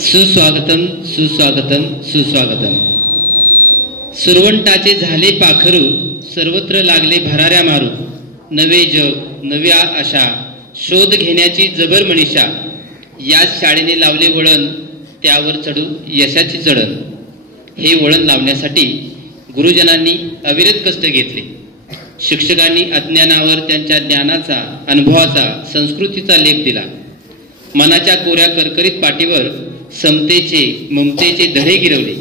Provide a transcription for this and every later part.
सुस्वागतम सुस्वागतम सुस्वागतम. सुरवंटाचे झाले पाखरू, सर्वत्र लागले भराऱ्या मारू. नवे जग नव्या आशा, शोध घेण्याची जबर मनीषा. याच शाळेने लावले वळण, त्यावर चढू यशाची चढण. हे वळण लावण्यासाठी गुरुजनांनी अविरत कष्ट घेतले. शिक्षकांनी अज्ञानावर त्यांच्या ज्ञानाचा, अनुभवाचा, संस्कृतीचा लेप दिला. मनाच्या कोऱ्या करकरीत पाटीवर समतेचे, ममतेचे धडे गिरवले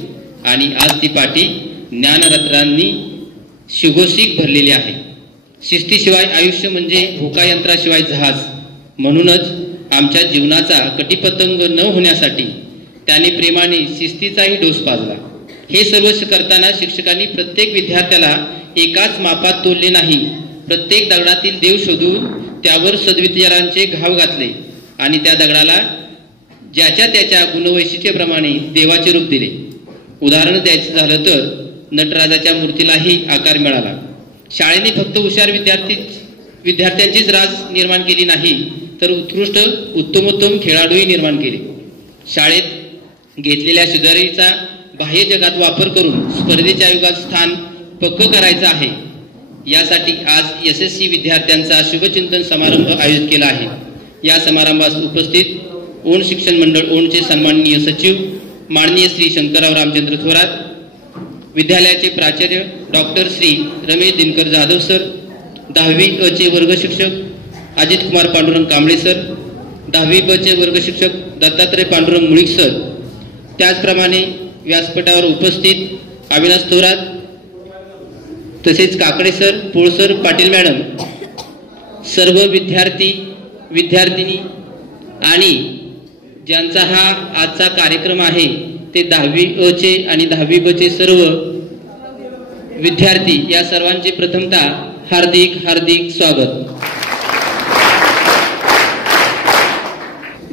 आणि आज ती पाटी ज्ञानरत्नांनी शिगोशिक भरलेली आहे. शिस्तीशिवाय आयुष्य म्हणजे होकायंत्राशिवाय जहाज. म्हणूनच आमच्या जीवनाचा कटीपतंग न होण्यासाठी त्याने प्रेमाने शिस्तीचाही डोस पाजला. हे सर्व करताना शिक्षकांनी प्रत्येक विद्यार्थ्याला एकाच मापात तोलले नाही. प्रत्येक दगडातील देव शोधून त्यावर सद्विचारांचे घाव घातले आणि त्या दगडाला ज्याच्या त्याच्या गुणवैशिष्ट्याप्रमाणे देवाचे रूप दिले. उदाहरण द्यायचं झालं तर नटराजाच्या मूर्तीलाही आकार मिळाला. शाळेने फक्त हुशार विद्यार्थ्यांचीच राज निर्माण केली नाही, तर उत्कृष्ट उत्तमोत्तम खेळाडूही निर्माण केले. शाळेत घेतलेल्या सुधारणेचा बाह्य जगात वापर करून स्पर्धेच्या युगात स्थान पक्क करायचं आहे. यासाठी आज SSC विद्यार्थ्यांचा शुभचिंतन समारंभ आयोजित केला आहे. या समारंभास उपस्थित ओण शिक्षण मंडळ ओणचे सन्माननीय सचिव माननीय श्री शंकरराव रामचंद्र थोरात, विद्यालयाचे प्राचार्य डॉक्टर श्री रमेश दिनकर जाधव सर, 10वी अ चे वर्ग शिक्षक अजित कुमार पांडुरंग कांबळे सर, 10वी ब चे वर्ग शिक्षक दत्तात्रय पांडुरंग मुळीक सर, त्याचप्रमाणे व्यासपीठावर उपस्थित अविनाश थोरात, तसेच काकडे सर, पोळसर, पाटील मॅडम, सर्व विद्यार्थी विद्यार्थिनी आणि ज्यांचा हा आजचा कार्यक्रम आहे ते 10वी अ चे आणि 10वी ब चे सर्व विद्यार्थी, या सर्वांचे प्रथमतः हार्दिक हार्दिक स्वागत.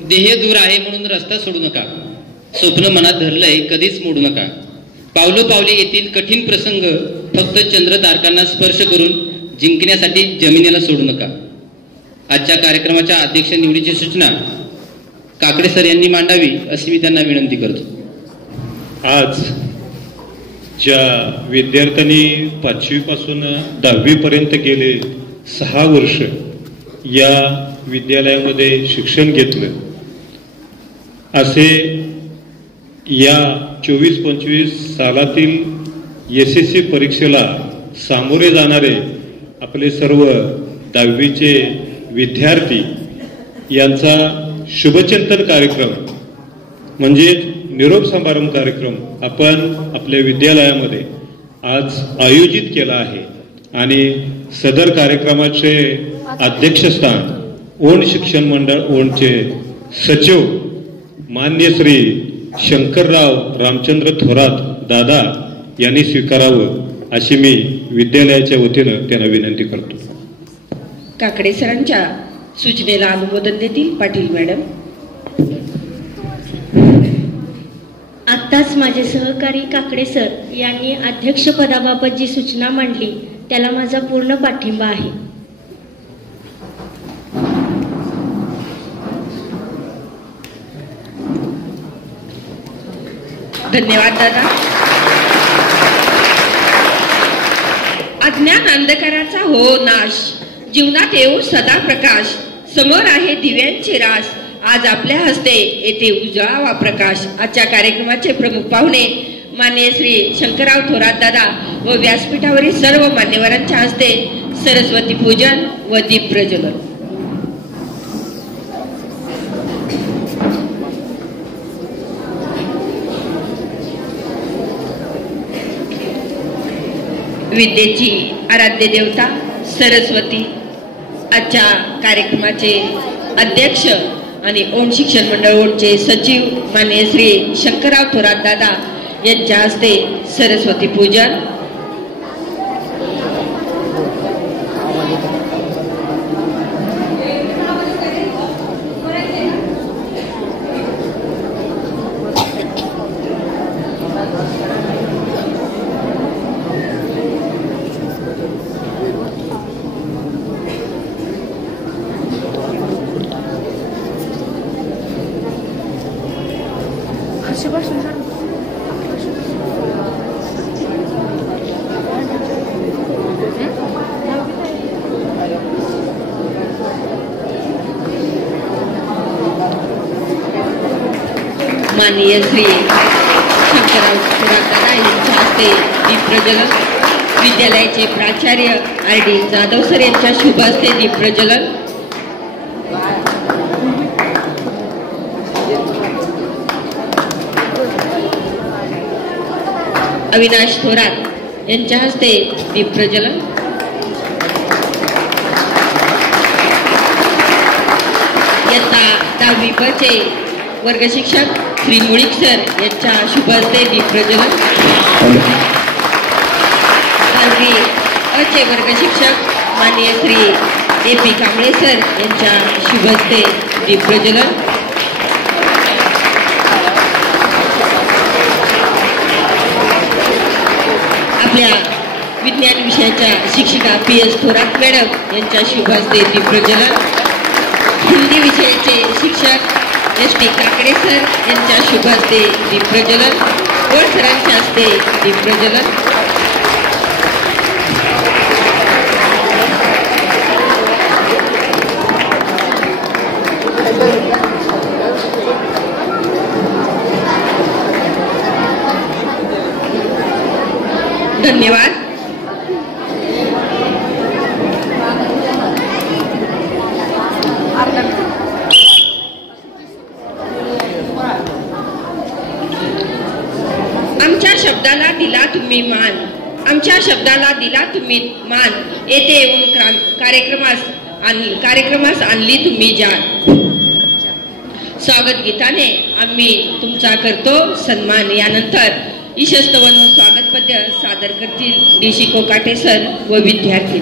देह दूर आहे म्हणून रस्ता सोडू नका. स्वप्न मनात धरलंय कधीच मोडू नका. पावलोपावले येथील कठीण प्रसंग फक्त चंद्र तारकांना स्पर्श करून जिंकण्यासाठी जमिनीला सोडू नका. आजच्या कार्यक्रमाच्या अध्यक्ष निवडीची सूचना काकडे सर यांनी मांडावी अशी मी त्यांना विनंती करतो. आज ज्या विद्यार्थ्यांनी 5वी पासून 10वी पर्यंत गेले 6 वर्ष या विद्यालयामध्ये शिक्षण घेतलं, असे या 24-25 सालातील SSC परीक्षेला सामोरे जाणारे आपले सर्व 10वीचे विद्यार्थी यांचा शुभचिंतन कार्यक्रम म्हणजे निरोप समारंभ कार्यक्रम आपण आपल्या विद्यालयामध्ये आज आयोजित केला आहे. आणि सदर कार्यक्रमाचे अध्यक्षस्थान ओण शिक्षण मंडळ ओणचे सचिव मान्य श्री शंकरराव रामचंद्र थोरात दादा यांनी स्वीकारावं अशी मी विद्यालयाच्या वतीनं त्यांना विनंती करतो. काकडे सरांच्या सूचनेला अनुमोदन देतील पाटील मॅडम. आत्ताच माझे सहकारी काकडे सर यांनी अध्यक्षपदाबाबत जी सूचना मांडली त्याला माझा पूर्ण पाठिंबा आहे. धन्यवाद दादा. अज्ञान अंधकाराचा हो नाश, जीवनात येऊ सदा प्रकाश. समोर आहे दिव्यांचे रास, आज आपल्या हस्ते येथे उजळावा प्रकाश. आजच्या कार्यक्रमाचे प्रमुख पाहुणे माननीय श्री शंकरराव थोरात दादा व व्यासपीठावरील सर्व मान्यवरांच्या हस्ते सरस्वती पूजन व दीप प्रज्वलन. विद्येची आराध्य देवता सरस्वती आजच्या कार्यक्रमाचे अध्यक्ष आणि ओण शिक्षण मंडळ ओणचे सचिव माननीय श्री शंकरराव थोरात दादा यांच्या हस्ते सरस्वती पूजन. माननीय श्री शंकरराव थोरात दादा यांच्या हस्ते दीपप्रज्वलन, विद्यालयाचे प्राचार्य RD जाधव सर यांच्या शुभ हस्ते दीपप्रज्वलन, अविनाश थोरात यांच्या हस्ते दीपप्रज्वलन, इयत्ता 10वी ब चे वर्ग शिक्षक श्री मुळीक सर यांच्या शुभ हस्ते दीपप्रज्वलन, 12वी अ चे वर्ग शिक्षक माननीय श्री AP कांबळे सर यांच्या शुभ हस्ते दीपप्रज्वलन, आपल्या विज्ञान विषयाच्या शिक्षिका PS थोरात मॅडम यांच्या शुभ हस्ते दीपप्रज्वलन, हिंदी विषयाचे शिक्षक SP काकडे सर यांच्या शुभ हस्ते दीपप्रज्वलन, वर सरांच्या हस्ते दीपप्रज्वलन, धन्यवाद. आमच्या शब्दाला दिला तुम्ही मान, आमच्या शब्दाला दिला तुम्ही मान, येथे येऊन कार्यक्रमास आणली तुम्ही जान. स्वागत गीताने आम्ही तुमचा करतो सन्मान. यानंतर ईशस्तवन स्वागत पद्य सादर करतील DC कोकाटे सर व विद्यार्थी.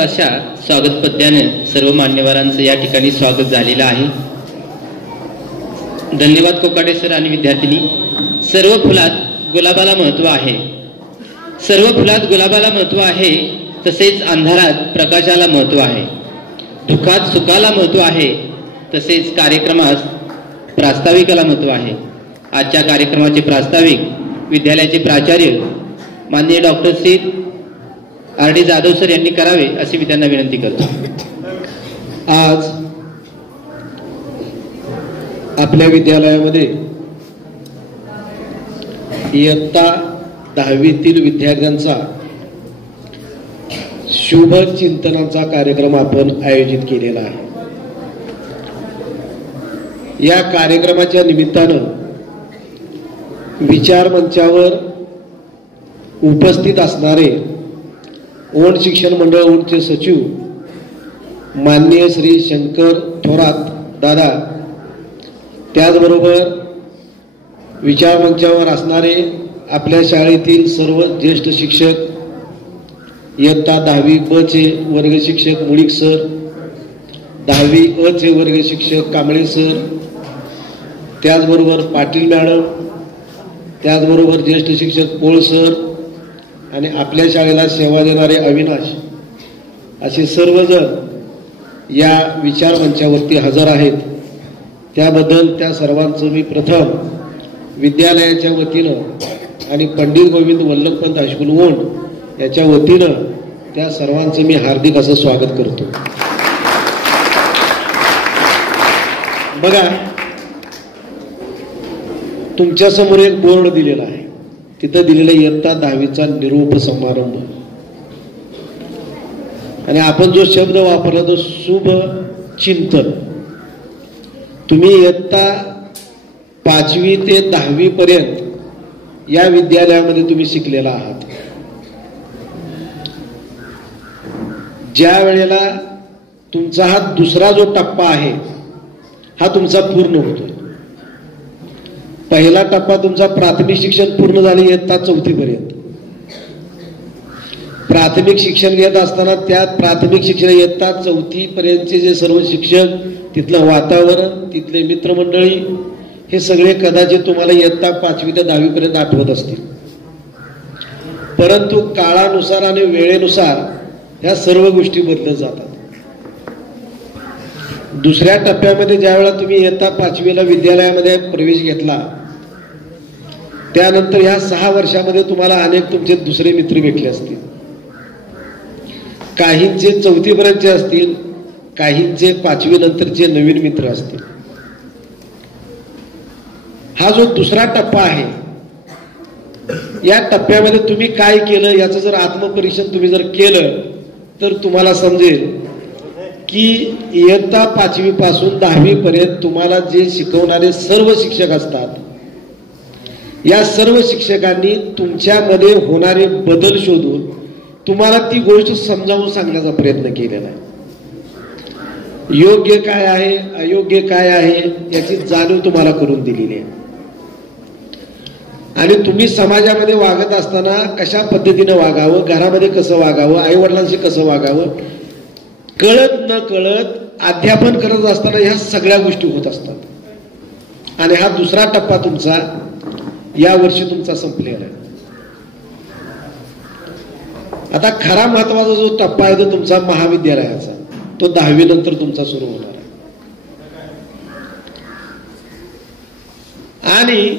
अशा स्वागत पद्याने सर्व मान्यवरांचं या ठिकाणी स्वागत झालेलं आहे. धन्यवाद कोकाटे सर आणि विद्यार्थिनी. सर्व फुलात गुलाबाला महत्व आहे. सर्व फुलात गुलाबाला महत्व आहे, तसेच अंधारात प्रकाशाला महत्व आहे. दुःखात सुखाला महत्व आहे, तसेच कार्यक्रमास प्रास्ताविकाला महत्व आहे. आजच्या कार्यक्रमाचे प्रास्ताविक विद्यालयाचे प्राचार्य माननीय doctor Shri RD. Jadhav sir यांनी करावे अशी मी त्यांना विनंती करतो. आज आपल्या विद्यालयामध्ये इयत्ता 10वीतील विद्यार्थ्यांचा शुभ चिंतनाचा कार्यक्रम आपण आयोजित केलेला आहे. या कार्यक्रमाच्या निमित्तानं विचार मंचावर उपस्थित असणारे ओंड शिक्षण मंडळ ओंडचे सचिव माननीय श्री शंकर थोरात दादा, त्याचबरोबर विचार मंचावर असणारे आपल्या शाळेतील सर्व ज्येष्ठ शिक्षक, इयत्ता 10वी ब चे वर्ग शिक्षक मुळीक सर, 10वी अ चे वर्ग शिक्षक कांबळे सर, त्याचबरोबर पाटील मॅडम, त्याचबरोबर ज्येष्ठ शिक्षक पोळ सर आणि आपल्या शाळेला सेवा देणारे अविनाश, असे सर्वजण या विचार मंचावरती हजर आहेत. त्याबद्दल त्या सर्वांचं मी प्रथम विद्यालयाच्या वतीनं आणि पंडित गोविंद वल्लभपंत हायस्कूल ओंड याच्या वतीनं त्या सर्वांचं मी हार्दिक असं स्वागत करतो. बघा, तुमच्या समोर एक बोर्ड दिलेला आहे. तिथं दिलेला इयत्ता 10वीचा निरोप समारंभ, आणि आपण जो शब्द वापरला तो शुभ चिंतन. तुम्ही इयत्ता 5वी ते 10वी पर्यंत या विद्यालयामध्ये तुम्ही शिकलेला आहात. ज्या वेळेला तुमचा हा दुसरा जो टप्पा आहे हा तुमचा पूर्ण होतोय. पहिला टप्पा तुमचा प्राथमिक शिक्षण पूर्ण झाले इयत्ता 4थी पर्यंत. प्राथमिक शिक्षण घेत असताना त्यात प्राथमिक शिक्षण इयत्ता 4थी पर्यंतचे जे सर्व शिक्षक, तिथलं वातावरण, तिथले मित्रमंडळी, हे सगळे कदाचित तुम्हाला इयत्ता 5वी ते 10वी पर्यंत आठवत असतील. परंतु काळानुसार आणि वेळेनुसार ह्या सर्व गोष्टी बदलत जातात. दुसऱ्या टप्प्यामध्ये ज्या वेळा तुम्ही इयत्ता 5वीला विद्यालयामध्ये प्रवेश घेतला, त्यानंतर ह्या 6 वर्षामध्ये तुम्हाला अनेक तुमचे दुसरे मित्र भेटले असतील. काहींचे 4थी पर्यंतचे असतील, काहींचे 5वी नंतरचे नवीन मित्र असतील. हा जो दुसरा टप्पा आहे, या टप्प्यामध्ये तुम्ही काय केलं याचं जर आत्मपरीक्षण तुम्ही जर केलं तर तुम्हाला समजेल की इयत्ता 5वी पासून 10वी पर्यंत तुम्हाला जे शिकवणारे सर्व शिक्षक असतात, या सर्व शिक्षकांनी तुमच्यामध्ये होणारे बदल शोधून तुम्हाला ती गोष्ट समजावून सांगण्याचा प्रयत्न केलेला आहे. योग्य काय आहे, अयोग्य काय आहे याची जाणीव तुम्हाला करून दिलेली आहे. आणि तुम्ही समाजामध्ये वागत असताना कशा पद्धतीने वागावं, घरामध्ये कसं वागावं, आई वडिलांशी कसं वागावं, कळत न कळत अध्यापन करत असताना ह्या सगळ्या गोष्टी होत असतात. आणि हा दुसरा टप्पा तुमचा या वर्षी तुमचा संपलेला आहे. आता खरा महत्वाचा जो टप्पा आहे तो तुमचा महाविद्यालयाचा, तो 10वी नंतर तुमचा सुरू होणार आहे. आणि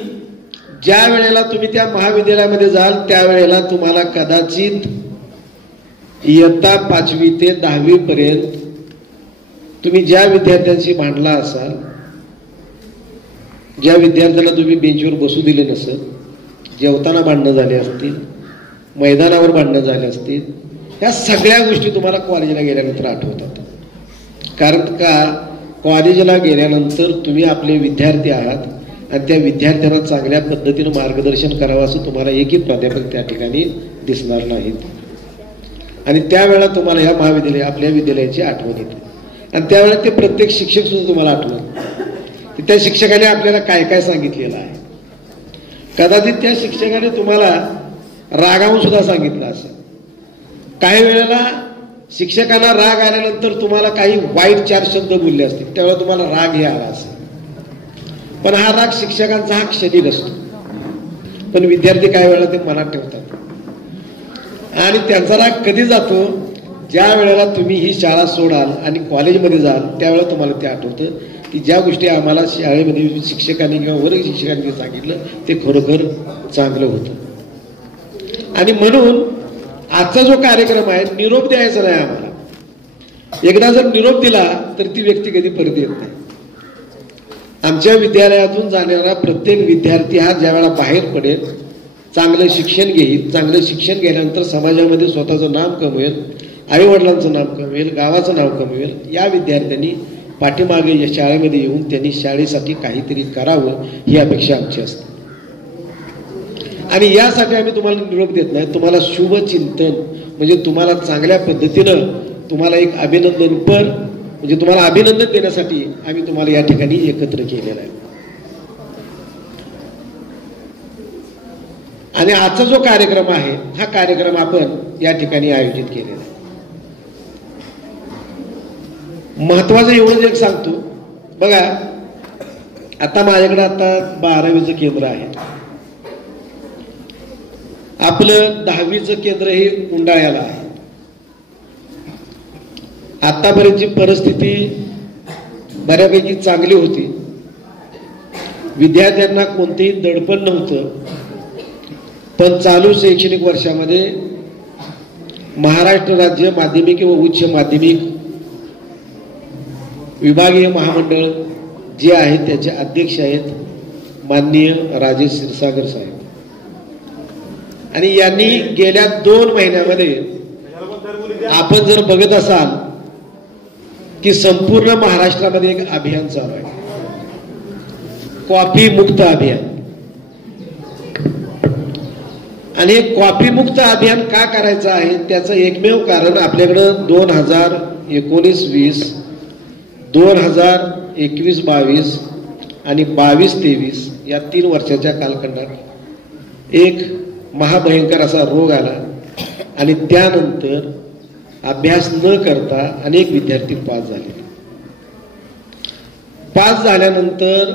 ज्या वेळेला तुम्ही त्या महाविद्यालयामध्ये जाल त्यावेळेला तुम्हाला कदाचित इयत्ता 5वी ते 10वी पर्यंत तुम्ही ज्या विद्यार्थ्यांशी भांडला असाल, ज्या विद्यार्थ्यांना तुम्ही बेंचवर बसू दिले नसेल, जेवताना भांडणं झाली असतील, मैदानावर भांडणं झाली असतील, ह्या सगळ्या गोष्टी तुम्हाला कॉलेजला गेल्यानंतर आठवतात. कारण का, कॉलेजला गेल्यानंतर तुम्ही आपले विद्यार्थी आहात आणि त्या विद्यार्थ्यांना चांगल्या पद्धतीनं मार्गदर्शन करावं असं तुम्हाला एकही प्राध्यापक त्या ठिकाणी दिसणार नाहीत. आणि त्यावेळेला तुम्हाला ह्या महाविद्यालय आपल्या विद्यालयाची आठवण येते. आणि त्यावेळेला ते प्रत्येक शिक्षक सुद्धा तुम्हाला आठवण की त्या शिक्षकाने आपल्याला काय काय सांगितलेलं आहे. कदाचित त्या शिक्षकाने तुम्हाला रागावून सुद्धा सांगितलं असेल. काही वेळेला शिक्षकांना राग आल्यानंतर तुम्हाला काही वाईट 4 शब्द बोलले असतील, त्यावेळेला तुम्हाला राग हे आला असेल. पण हा राग शिक्षकांचा हा क्षणिक असतो, पण विद्यार्थी काही वेळेला ते मनात ठेवतात. आणि त्यांचा राग कधी जातो, ज्या वेळेला तुम्ही ही शाळा सोडाल आणि कॉलेजमध्ये जाल त्यावेळेला तुम्हाला ते आठवतं की ज्या गोष्टी आम्हाला शाळेमध्ये शिक्षकांनी किंवा वर्ग शिक्षकांनी सांगितलं ते खरोखर चांगलं होतं. आणि म्हणून आजचा जो कार्यक्रम आहे, निरोप द्यायचा नाही आम्हाला. एकदा जर निरोप दिला तर ती व्यक्ती कधी परत येत नाही. आमच्या विद्यालयातून जाणारा प्रत्येक विद्यार्थी हा ज्या वेळा बाहेर पडेल, चांगलं शिक्षण घेईल, चांगलं शिक्षण घेण्यानंतर समाजामध्ये स्वतःचं नाव कमवेल, आई वडिलांचं नाव कमवेल, गावाचं नाव कमवेल, या विद्यार्थ्यांनी पाठीमागे या शाळेमध्ये येऊन त्यांनी शाळेसाठी काहीतरी करावं ही अपेक्षा आमची असते. आणि यासाठी आम्ही तुम्हाला निरोप देत नाही, तुम्हाला शुभचिंतन म्हणजे तुम्हाला चांगल्या पद्धतीनं तुम्हाला एक अभिनंदनपर म्हणजे तुम्हाला अभिनंदन देण्यासाठी आम्ही तुम्हाला या ठिकाणी एकत्र केलेलं आहे. आणि आजचा जो कार्यक्रम आहे हा कार्यक्रम आपण या ठिकाणी आयोजित केलेला आहे. महत्वाचं एवढंच एक सांगतो बघा, आता माझ्याकडे आता 12वीचं केंद्र आहे, आपलं 10वीचं केंद्र हे उंडाळ्याला आहे. आतापर्यंतची परिस्थिती बऱ्यापैकी चांगली होती, विद्यार्थ्यांना कोणतेही दडपण नव्हतं. पण चालू शैक्षणिक वर्षामध्ये महाराष्ट्र राज्य माध्यमिक व उच्च माध्यमिक विभागीय महामंडळ जे आहे त्याचे अध्यक्ष आहेत माननीय राजेश क्षीरसागर साहेब. आणि यांनी गेल्या 2 महिन्यामध्ये आपण जर बघत असाल की संपूर्ण महाराष्ट्रामध्ये एक अभियान चालू आहे, कॉफी मुक्त अभियान. आणि हे कॉफी मुक्त अभियान का करायचं आहे त्याचं एकमेव कारण आपल्याकडं 2019-20, 2021-22 आणि 22-23 या 3 वर्षाच्या कालखंडात एक महाभयंकर असा रोग आला आणि त्यानंतर अभ्यास न करता अनेक विद्यार्थी पास झाले. पास झाल्यानंतर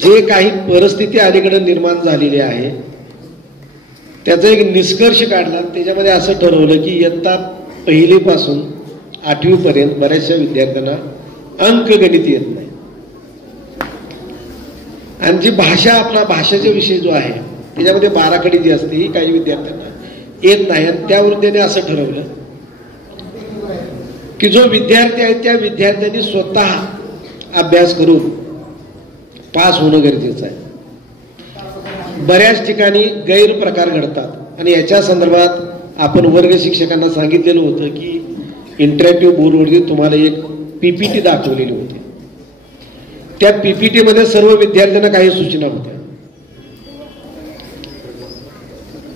जे काही परिस्थिती अलीकडे निर्माण झालेली आहे त्याचा एक निष्कर्ष काढला. त्याच्यामध्ये असं ठरवलं की इयत्ता 1ली पासून 8वी पर्यंत बऱ्याचशा विद्यार्थ्यांना अंकगणित येत नाही. आणि जी भाषा, आपला भाषेचा विषय जो आहे त्याच्यामध्ये बाराखडी जी असते ही काही विद्यार्थ्यांना येत नाही. आणि त्यावरून त्याने असं ठरवलं की जो विद्यार्थी आहे त्या विद्यार्थ्यांनी स्वतः अभ्यास करून पास होणं गरजेचं आहे. बऱ्याच ठिकाणी गैरप्रकार घडतात आणि याच्या संदर्भात आपण वर्ग शिक्षकांना सांगितलेलं होतं की इंटरॅक्टिव्ह बोर्डवरती तुम्हाला एक पीपीटी दाखवलेली होती. त्या पीपीटी मध्ये सर्व विद्यार्थ्यांना काही सूचना होत्या.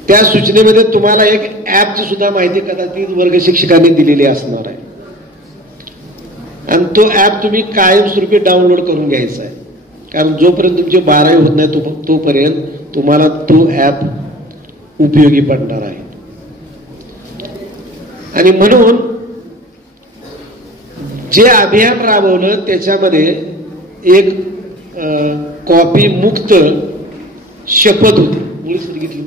त्या सूचनेमध्ये तुम्हाला एक ऍपची सुद्धा माहिती कदाचित वर्ग शिक्षकांनी दिलेली असणार आहे आणि तो ऍप तुम्ही कायमस्वरूपी डाउनलोड करून घ्यायचा आहे. कारण जोपर्यंत तुमची 12वी होत नाही तोपर्यंत तुम्हाला तो ऍप उपयोगी पडणार आहे. आणि म्हणून जे अभियान राबवलं त्याच्यामध्ये एक कॉपी मुक्त शपथ होती. मुळीच घेतली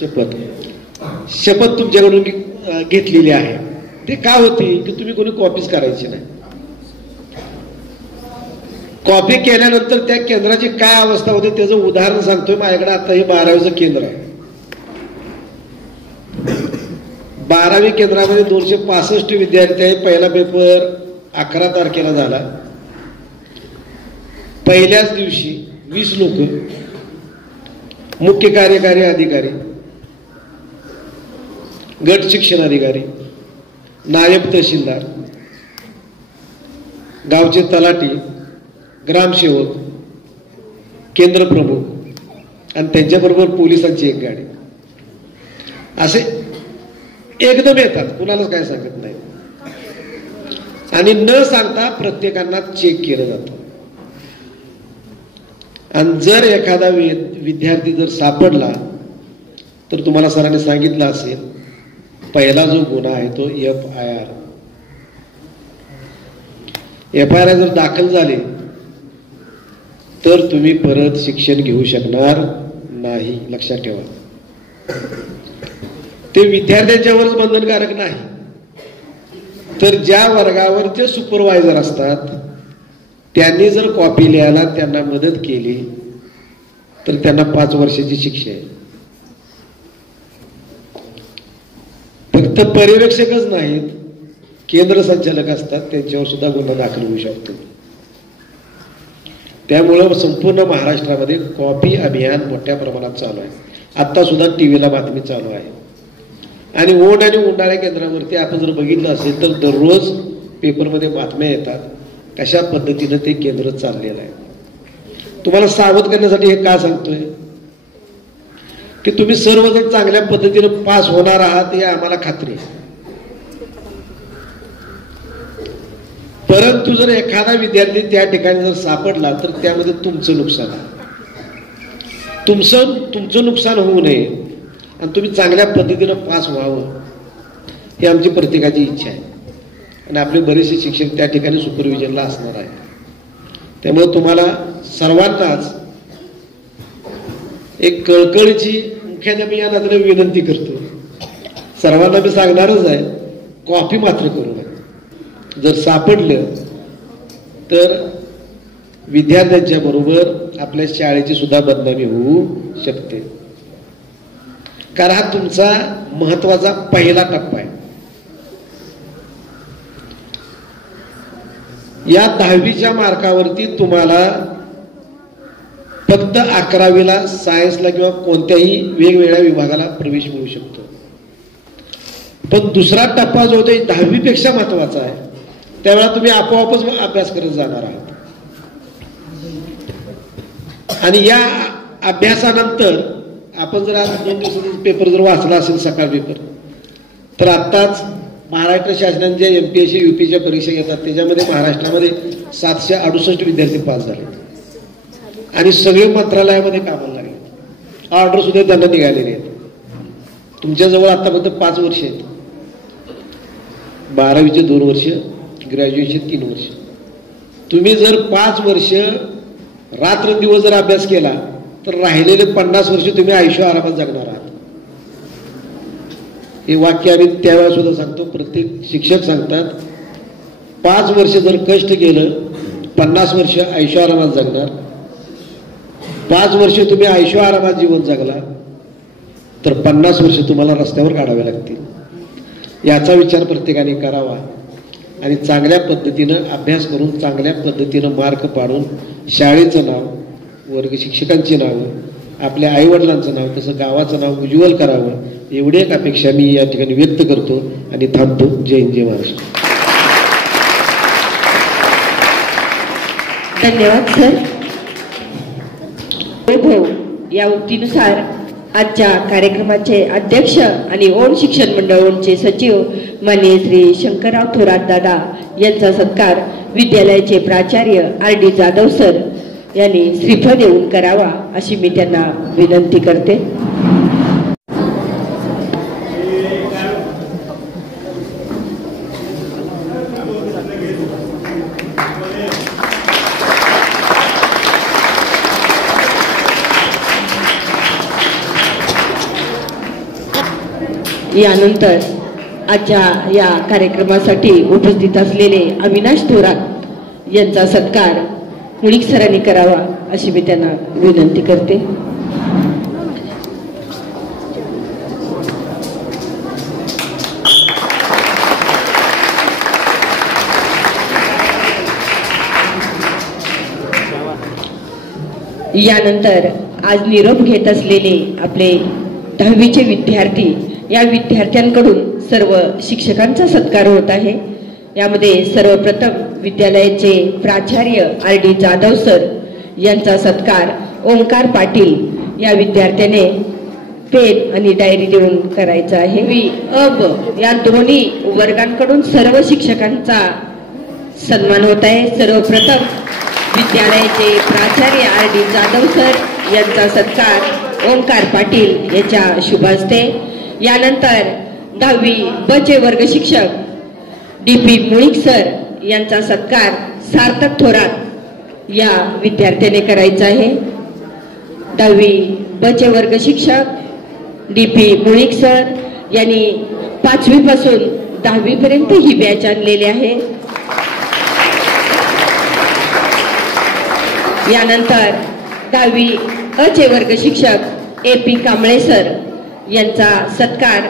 शपथ तुमच्याकडून घेतलेली आहे. ते का होती की तुम्ही कोणी कॉपीच करायची नाही. कॉपी केल्यानंतर त्या केंद्राची काय अवस्था होती त्याचं उदाहरण सांगतोय. माझ्याकडे आता हे 12वीचं केंद्र आहे. 12वी केंद्रामध्ये 265 विद्यार्थी आहे. पहिला पेपर 11 तारखेला झाला. पहिल्याच दिवशी 20 लोक, मुख्य कार्यकारी अधिकारी, गट शिक्षण अधिकारी, नायब तहसीलदार, गावचे तलाठी, ग्रामसेवक, केंद्र प्रमुख आणि त्यांच्याबरोबर पोलिसांची एक गाडी असे एकदम येतात. कुणालाच काय सांगत नाही आणि न सांगता प्रत्येकांना चेक केलं जातं. आणि जर एखादा विद्यार्थी जर सापडला तर तुम्हाला सरांनी सांगितलं असेल पहिला जो गुन्हा आहे तो FIR जर दाखल झाले तर तुम्ही परत शिक्षण घेऊ शकणार नाही. लक्षात ठेवा. ते विद्यार्थ्यांच्यावरच बंधनकारक नाही तर ज्या वर्गावर जे सुपरवायझर असतात त्यांनी जर कॉपी लिहायला त्यांना मदत केली तर त्यांना 5 वर्षाची शिक्षा आहे. फक्त पर्यवेक्षकच नाहीत, केंद्र संचालक असतात, त्यांच्यावर सुद्धा गुन्हा दाखल होऊ शकतो. त्यामुळं संपूर्ण महाराष्ट्रामध्ये कॉपी अभियान मोठ्या प्रमाणात चालू आहे. आता सुद्धा टीव्हीला बातमी चालू आहे. आणि ओढ आणि उन्हाळ्या केंद्रावरती आपण जर बघितलं असेल तर दररोज पेपरमध्ये बातम्या येतात कशा पद्धतीनं ते केंद्र चाललेलं आहे. तुम्हाला सावध करण्यासाठी हे का सांगतोय की तुम्ही सर्वजण चांगल्या पद्धतीनं पास होणार आहात हे आम्हाला खात्री आहे. परंतु जर एखादा विद्यार्थी त्या ठिकाणी जर सापडला तर त्यामध्ये तुमचं नुकसान आहे. तुमचं नुकसान होऊ नये आणि तुम्ही चांगल्या पद्धतीनं पास व्हावं ही आमची प्रत्येकाची इच्छा आहे. आणि आपले बरेचसे शिक्षक त्या ठिकाणी सुपरविजनला असणार आहे. त्यामुळे तुम्हाला सर्वांनाच एक कळकळीची मुख्याध्यापकांना विनंती करतो. सर्वांना मी सांगणारच आहे, कॉपी मात्र करू नका. जर सापडलं तर विद्यार्थ्यांच्या बरोबर आपल्या शाळेची सुद्धा बदनामी होऊ शकते. कारण हा तुमचा महत्वाचा पहिला टप्पा आहे. या 10वीच्या मार्कावरती तुम्हाला फक्त 11वीला सायन्सला किंवा कोणत्याही वेगवेगळ्या विभागाला प्रवेश मिळू शकतो. पण दुसरा टप्पा जो होता 10वी पेक्षा महत्वाचा आहे. त्यावेळेला तुम्ही आपोआपच अभ्यास करत जाणार आहात. आणि या अभ्यासानंतर आपण जर आज 2 दिवसाचा पेपर जर वाचला असेल सकाळ पेपर तर आत्ताच महाराष्ट्र शासनाच्या MPSC UPSC परीक्षा घेतात त्याच्यामध्ये महाराष्ट्रामध्ये 768 विद्यार्थी पास झाले आणि सगळे मंत्रालयामध्ये कामाला लागले. ऑर्डर सुद्धा त्यांना निघालेले आहेत. तुमच्याजवळ आतापर्यंत 5 वर्ष आहेत. 12वीचे 2 वर्ष, ग्रॅज्युएशन 3 वर्ष. तुम्ही जर 5 वर्ष रात्रंदिवस जर अभ्यास केला तर राहिलेले 50 वर्ष तुम्ही आयुष्य आरामात जगणार आहात. हे वाक्य आम्ही त्यावेळेला सुद्धा सांगतो. प्रत्येक शिक्षक सांगतात 5 वर्ष जर कष्ट केलं 50 वर्ष ऐशोआरामात जगणार, 5 वर्ष तुम्ही ऐशोआरामात जीवन जगला तर 50 वर्ष तुम्हाला रस्त्यावर काढावे लागतील। याचा विचार प्रत्येकाने करावा आणि चांगल्या पद्धतीनं अभ्यास करून चांगल्या पद्धतीनं मार्क पाडून शाळेचं नाव, वर्ग शिक्षकांची नावं, आपल्या आईवडिलांचं नाव, तसं गावाचं नाव उज्ज्वल करावं, एवढी एक अपेक्षा मी या ठिकाणी व्यक्त करतो आणि थांबतो। जय हिंद, जय महाराष्ट्र। धन्यवाद सर। वैभव या उक्तीनुसार आजच्या कार्यक्रमाचे अध्यक्ष आणि ओण शिक्षण मंडळ ओणचे सचिव माननीय श्री शंकरराव थोरात दादा यांचा सत्कार विद्यालयाचे प्राचार्य RD जाधव सर यांनी श्रीफळ देऊन करावा अशी मी त्यांना विनंती करते। यानंतर आजच्या या कार्यक्रमासाठी उपस्थित असलेले अविनाश थोरात यांचा सत्कार मुळीक सरांनी करावा अशी मी त्यांना विनंती करते। यानंतर आज निरोप घेत असलेले आपले 10वीचे विद्यार्थी, या विद्यार्थ्यांकडून सर्व शिक्षकांचा सत्कार होत आहे। यामध्ये सर्वप्रथम विद्यालयाचे प्राचार्य RD जाधव सर यांचा सत्कार ओंकार पाटील या विद्यार्थ्याने पेन आणि डायरी देऊन करायचा आहे। ब या दोन्ही वर्गांकडून सर्व शिक्षकांचा सन्मान होत आहे। सर्वप्रथम विद्यालयाचे प्राचार्य RD जाधव सर यांचा सत्कार ओंकार पाटील यांच्या शुभ हस्ते। यानंतर 10वी ब चे वर्ग शिक्षक DP मुळीक सर यांचा सत्कार सार्थक थोरात या विद्यार्थ्याने करायचा आहे। 10वी ब चे वर्ग शिक्षक DP मुळीक सर यांनी 5वी पासून 10वी पर्यंत ही बॅच आणलेली आहे। यानंतर 10वी अ चे वर्ग शिक्षक AP कांबळे सर यांचा सत्कार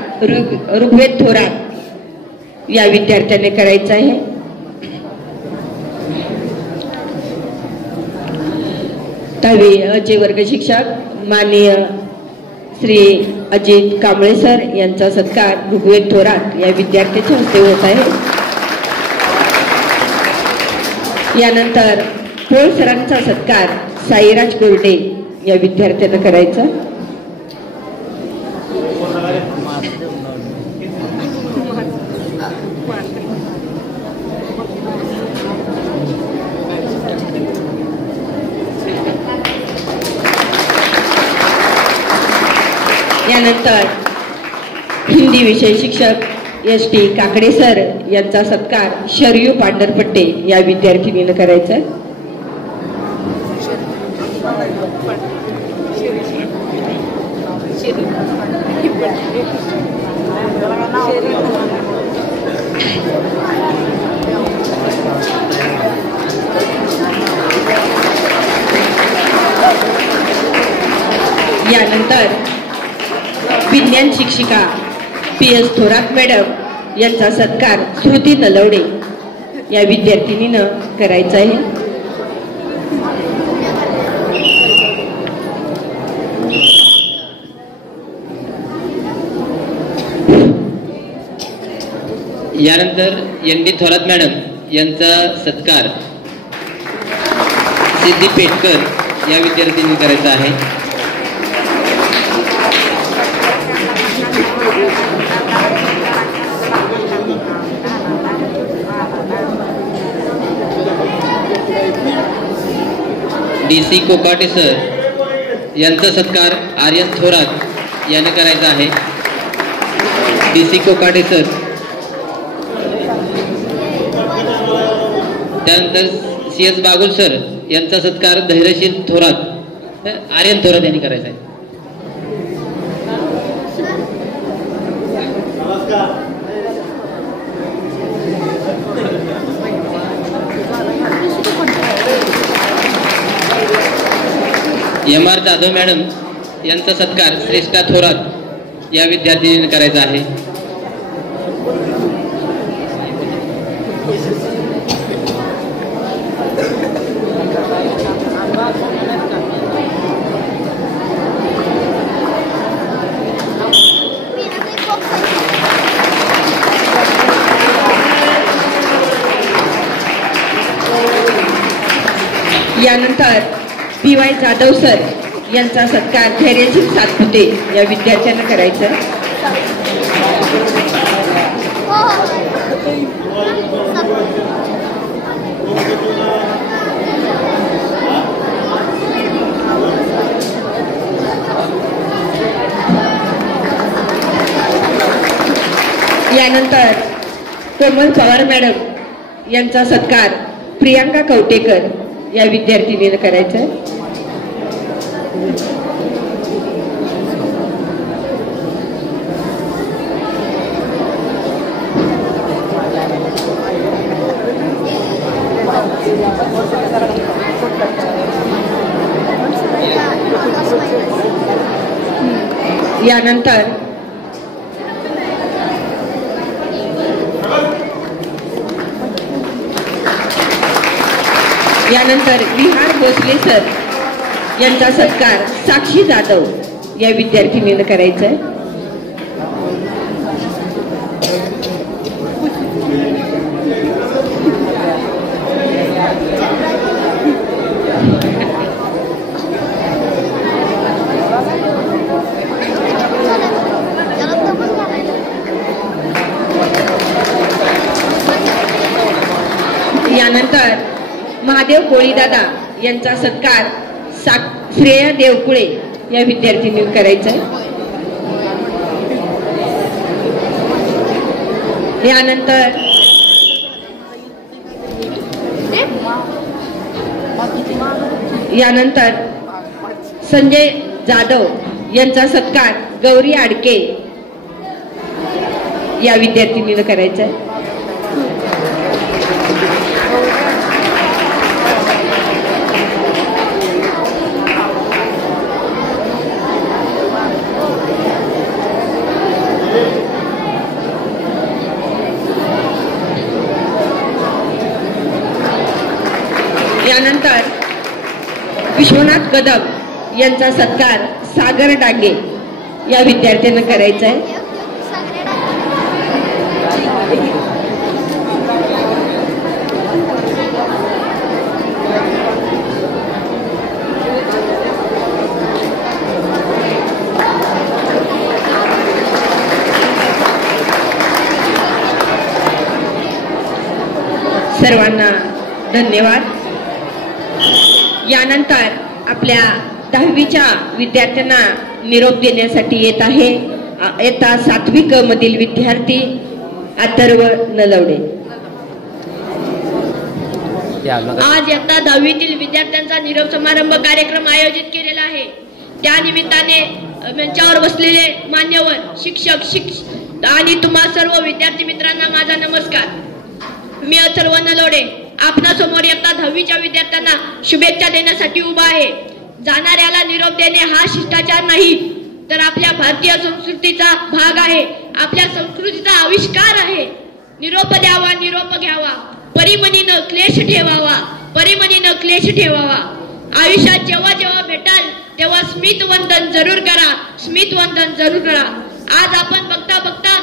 ऋग्वेद थोरात या विद्यार्थ्याने करायचा आहे। 10वी अ चे वर्ग शिक्षक माननीय श्री अजित कांबळे सर यांचा सत्कार ऋग्वेद थोरात या विद्यार्थ्याच्या हस्ते होत आहे। यानंतर पोळ सरांचा सत्कार साईराज कोरडे या विद्यार्थ्याने करायचा। यानंतर हिंदी विषय शिक्षक ST काकडे सर यांचा सत्कार शरयू पांढरपट्टे या विद्यार्थिनीने करायचा। यानंतर विज्ञान शिक्षिका PS थोरात मॅडम यांचा सत्कार श्रुती नलवडे या विद्यार्थिनीनं करायचा आहे। यानंतर ND थोरात मॅडम यांचा सत्कार सिद्धी पेटकर या विद्यार्थ्यांनी करायचा आहे। DC कोकाटे सर यांचा सत्कार आर्यन थोरात याने करायचा आहे। DC कोकाटे सर, त्यानंतर CS बागुल सर यांचा सत्कार धैर्यशील थोरात आर्यन थोरात यांनी करायचा आहे। MR जाधव मॅडम यांचा सत्कार श्रेष्ठा थोरात या विद्यार्थिनीने करायचा आहे. यानंतर PY जाधव सर यांचा सत्कार धैर्यशील सातपुते या विद्यार्थ्यांना करायचा. यानंतर कोमल पवार मॅडम यांचा सत्कार प्रियांका कवटेकर या विद्यार्थिनीने करायचा. यानंतर विहार भोसले सर यांचा सत्कार साक्षी जाधव या विद्यार्थिनीने करायचा आहे. यानंतर महादेव कोळीदादा यांचा सत्कार श्रेया देवकुळे या विद्यार्थिनीने करायचा आहे. यानंतर संजय जाधव यांचा सत्कार गौरी आडके या विद्यार्थिनीने करायचा आहे. यानंतर विश्वनाथ कदम यांचा सत्कार सागर डांगे या विद्यार्थ्यांना करायचा आहे. सर्वांना धन्यवाद. यानंतर आपल्या 10वीच्या विद्यार्थ्यांना निरोप देण्यासाठी येत आहे इयत्ता 7वी क मधील विद्यार्थी अथर्व नलवडे. आज इयत्ता 10वीतील विद्यार्थ्यांचा निरोप समारंभ कार्यक्रम आयोजित केलेला आहे. त्या निमित्ताने मंचावर बसलेले मान्यवर शिक्षक आणि तुम्हा सर्व विद्यार्थी मित्रांना माझा नमस्कार. मी अथर्व नलवडे आपणासमोर इयत्ता 10वीच्या विद्यार्थ्यांना शुभेच्छा देण्यासाठी उभा आहे. जाणाऱ्याला निरोप देणे हा शिष्टाचार नाही तर आपल्या भारतीय संस्कृतीचा भाग आहे, आपल्या संस्कृतीचा आविष्कार आहे. निरोप द्यावा, निरोप घ्यावा, परिमनीनं क्लेश ठेवावा, परिमनीनं क्लेश ठेवावा. आयुष्यात जेव्हा जेव्हा भेटाल तेव्हा स्मित वंदन जरूर करा, स्मित वंदन जरूर करा. आज आपण बघता बघता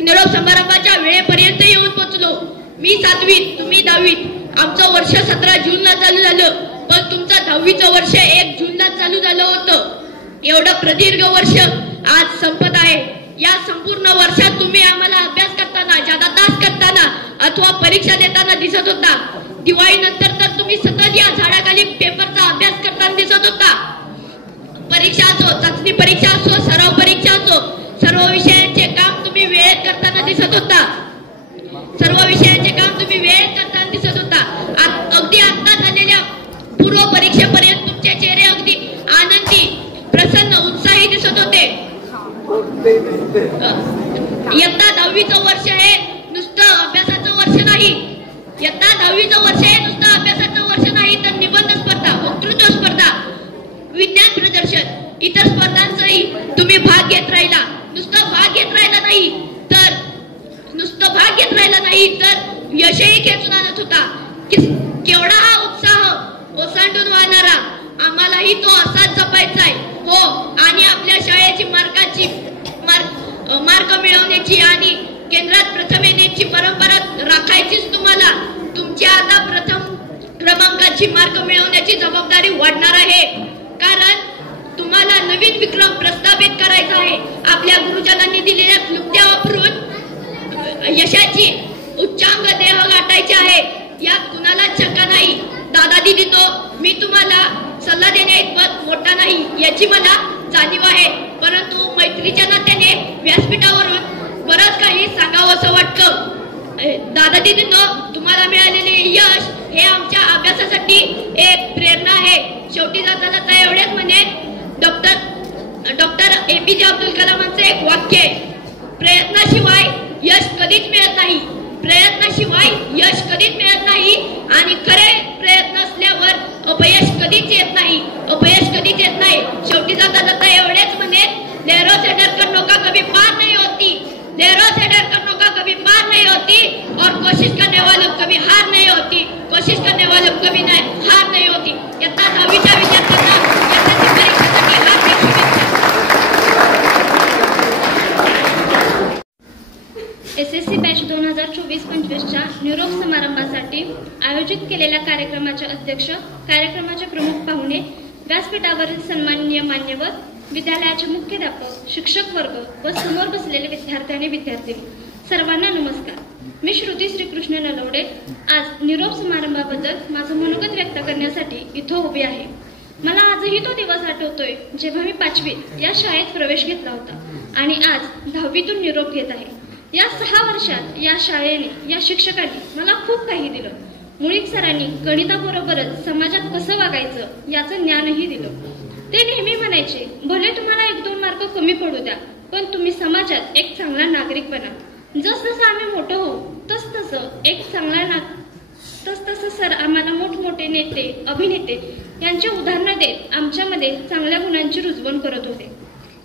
निरोप समारंभाच्या वेळेपर्यंत येऊन पोहोचलो. मी 7वीत, तुम्ही 10वीत. आमचं वर्ष 17 जूनला चालू झालं, पण तुमचं 10वीचं वर्ष 1 जूनला चालू झालं होतं. एवढं प्रदीर्घ वर्ष आज संपत आहे. या संपूर्ण वर्षात तुम्ही आम्हाला अभ्यास करताना, जादा तास करताना अथवा परीक्षा देताना दिसत होता. दिवाळीनंतर तर तुम्ही सतत या झाडाखाली पेपरचा अभ्यास करताना दिसत होता. परीक्षा असो, चाचणी परीक्षा असो, सराव परीक्षा असो, सर्व विषयांचे काम तुम्ही वेळेत करताना दिसत होता. सर्व विषयांचे काम तुम्ही वेळेत करताना दिसत होता. अगदी आता झालेल्या पूर्व परीक्षेपर्यंत तुमचे चेहरे अगदी आनंदी, प्रसन्न, उत्साही दिसत होते. इयत्ता 10वीचं वर्ष हे नुसतं अभ्यासाचं वर्ष नाही. इयत्ता 10वीचं वर्ष हे नुसतं अभ्यासाचं वर्ष नाही तर निबंध स्पर्धा, वक्तृत्व स्पर्धा, आम्हालाही तो असाच जपायचा आहे. हो, आणि आपल्या शाळेची मार्क मिळवण्याची आणि केंद्रात प्रथम येण्याची परंपरा राखायचीच तुम्हाला. तुमची आता प्रथम क्रमांकाची मार्क मिळवण्याची जबाबदारी वाढणार आहे, कारण तुम्हाला नवीन विक्रम प्रस्थापित करायचा आहे. आपल्या गुरुजनांनी दिलेल्या क्लुप्त्या वापरून यशाची उच्चांक देह गाठायचे आहे, यात कुणाला शंका नाही. दादा दिदी, तो मी तुम्हाला सल्ला देण्या इतपत मोठा नाही याची मला जाणीव आहे, परंतु मैत्रीच्या नात्याने व्यासपीठावरून बरंच काही सांगावं असं वाटतं. दादा दिदी, तो तुम्हाला मिळालेले यश हे आमच्या अभ्यासासाठी एक प्रेरणा आहे. शेवटी जाता एवढेच म्हणे, डॉक्टर APJ अब्दुल कलामांचं एक वाक्य आहे, प्रयत्नाशिवाय यश कधीच मिळत नाही. प्रयत्नाशिवाय यश कधीच मिळत नाही आणि खरे प्रयत्न असल्यावर अपयश कधीच येत नाही. अपयश कधीच येत नाही. शेवटी जाता एवढेच म्हणे, लहरों से डरकर नौका कभी पार नहीं होती, लहरों से डरकर नौका कभी पार नहीं होती और कोशिश करने वालों कभी हार नहीं होती, कोशिश करने वालों कभी हार नहीं होती. इयत्ता 10वीच्या विद्यार्थ्यांना SSC परीक्षेसाठी हार्दिक शुभेच्छा. SSC बॅच 2024-25च्या निरोप समारंभासाठी आयोजित केलेल्या कार्यक्रमाचे अध्यक्ष, कार्यक्रमाचे प्रमुख पाहुणे, व्यासपीठावरील सन्माननीय मान्यवर, विद्यालयाचे मुख्याध्यापक, शिक्षक वर्ग व समोर बसलेले विद्यार्थी आणि विद्यार्थिनी, सर्वांना नमस्कार. मी श्रुती श्रीकृष्ण नलवडे आज निरोप समारंभाबद्दल माझं मनोगत व्यक्त करण्यासाठी इथं उभी आहे. मला आजही तो दिवस आठवतोय जेव्हा मी 5वीत या शाळेत प्रवेश घेतला होता आणि आज 10वीतून निरोप घेत आहे. या 6 वर्षात या शाळेने, या शिक्षकांनी मला खूप काही दिलं. मुळीक सरांनी गणिताबरोबरच समाजात कसं वागायचं याचं ज्ञानही दिलं. ते नेहमी म्हणायचे, भले तुम्हाला 1-2 मार्क कमी पडू द्या, पण तुम्ही समाजात एक चांगला नागरिक बना. जसजसं आम्ही मोठं होऊ तसतसं सर आम्हाला मोठमोठे नेते, अभिनेते यांचे उदाहरणं देत आमच्यामध्ये चांगल्या गुणांची रुजवण करत होते.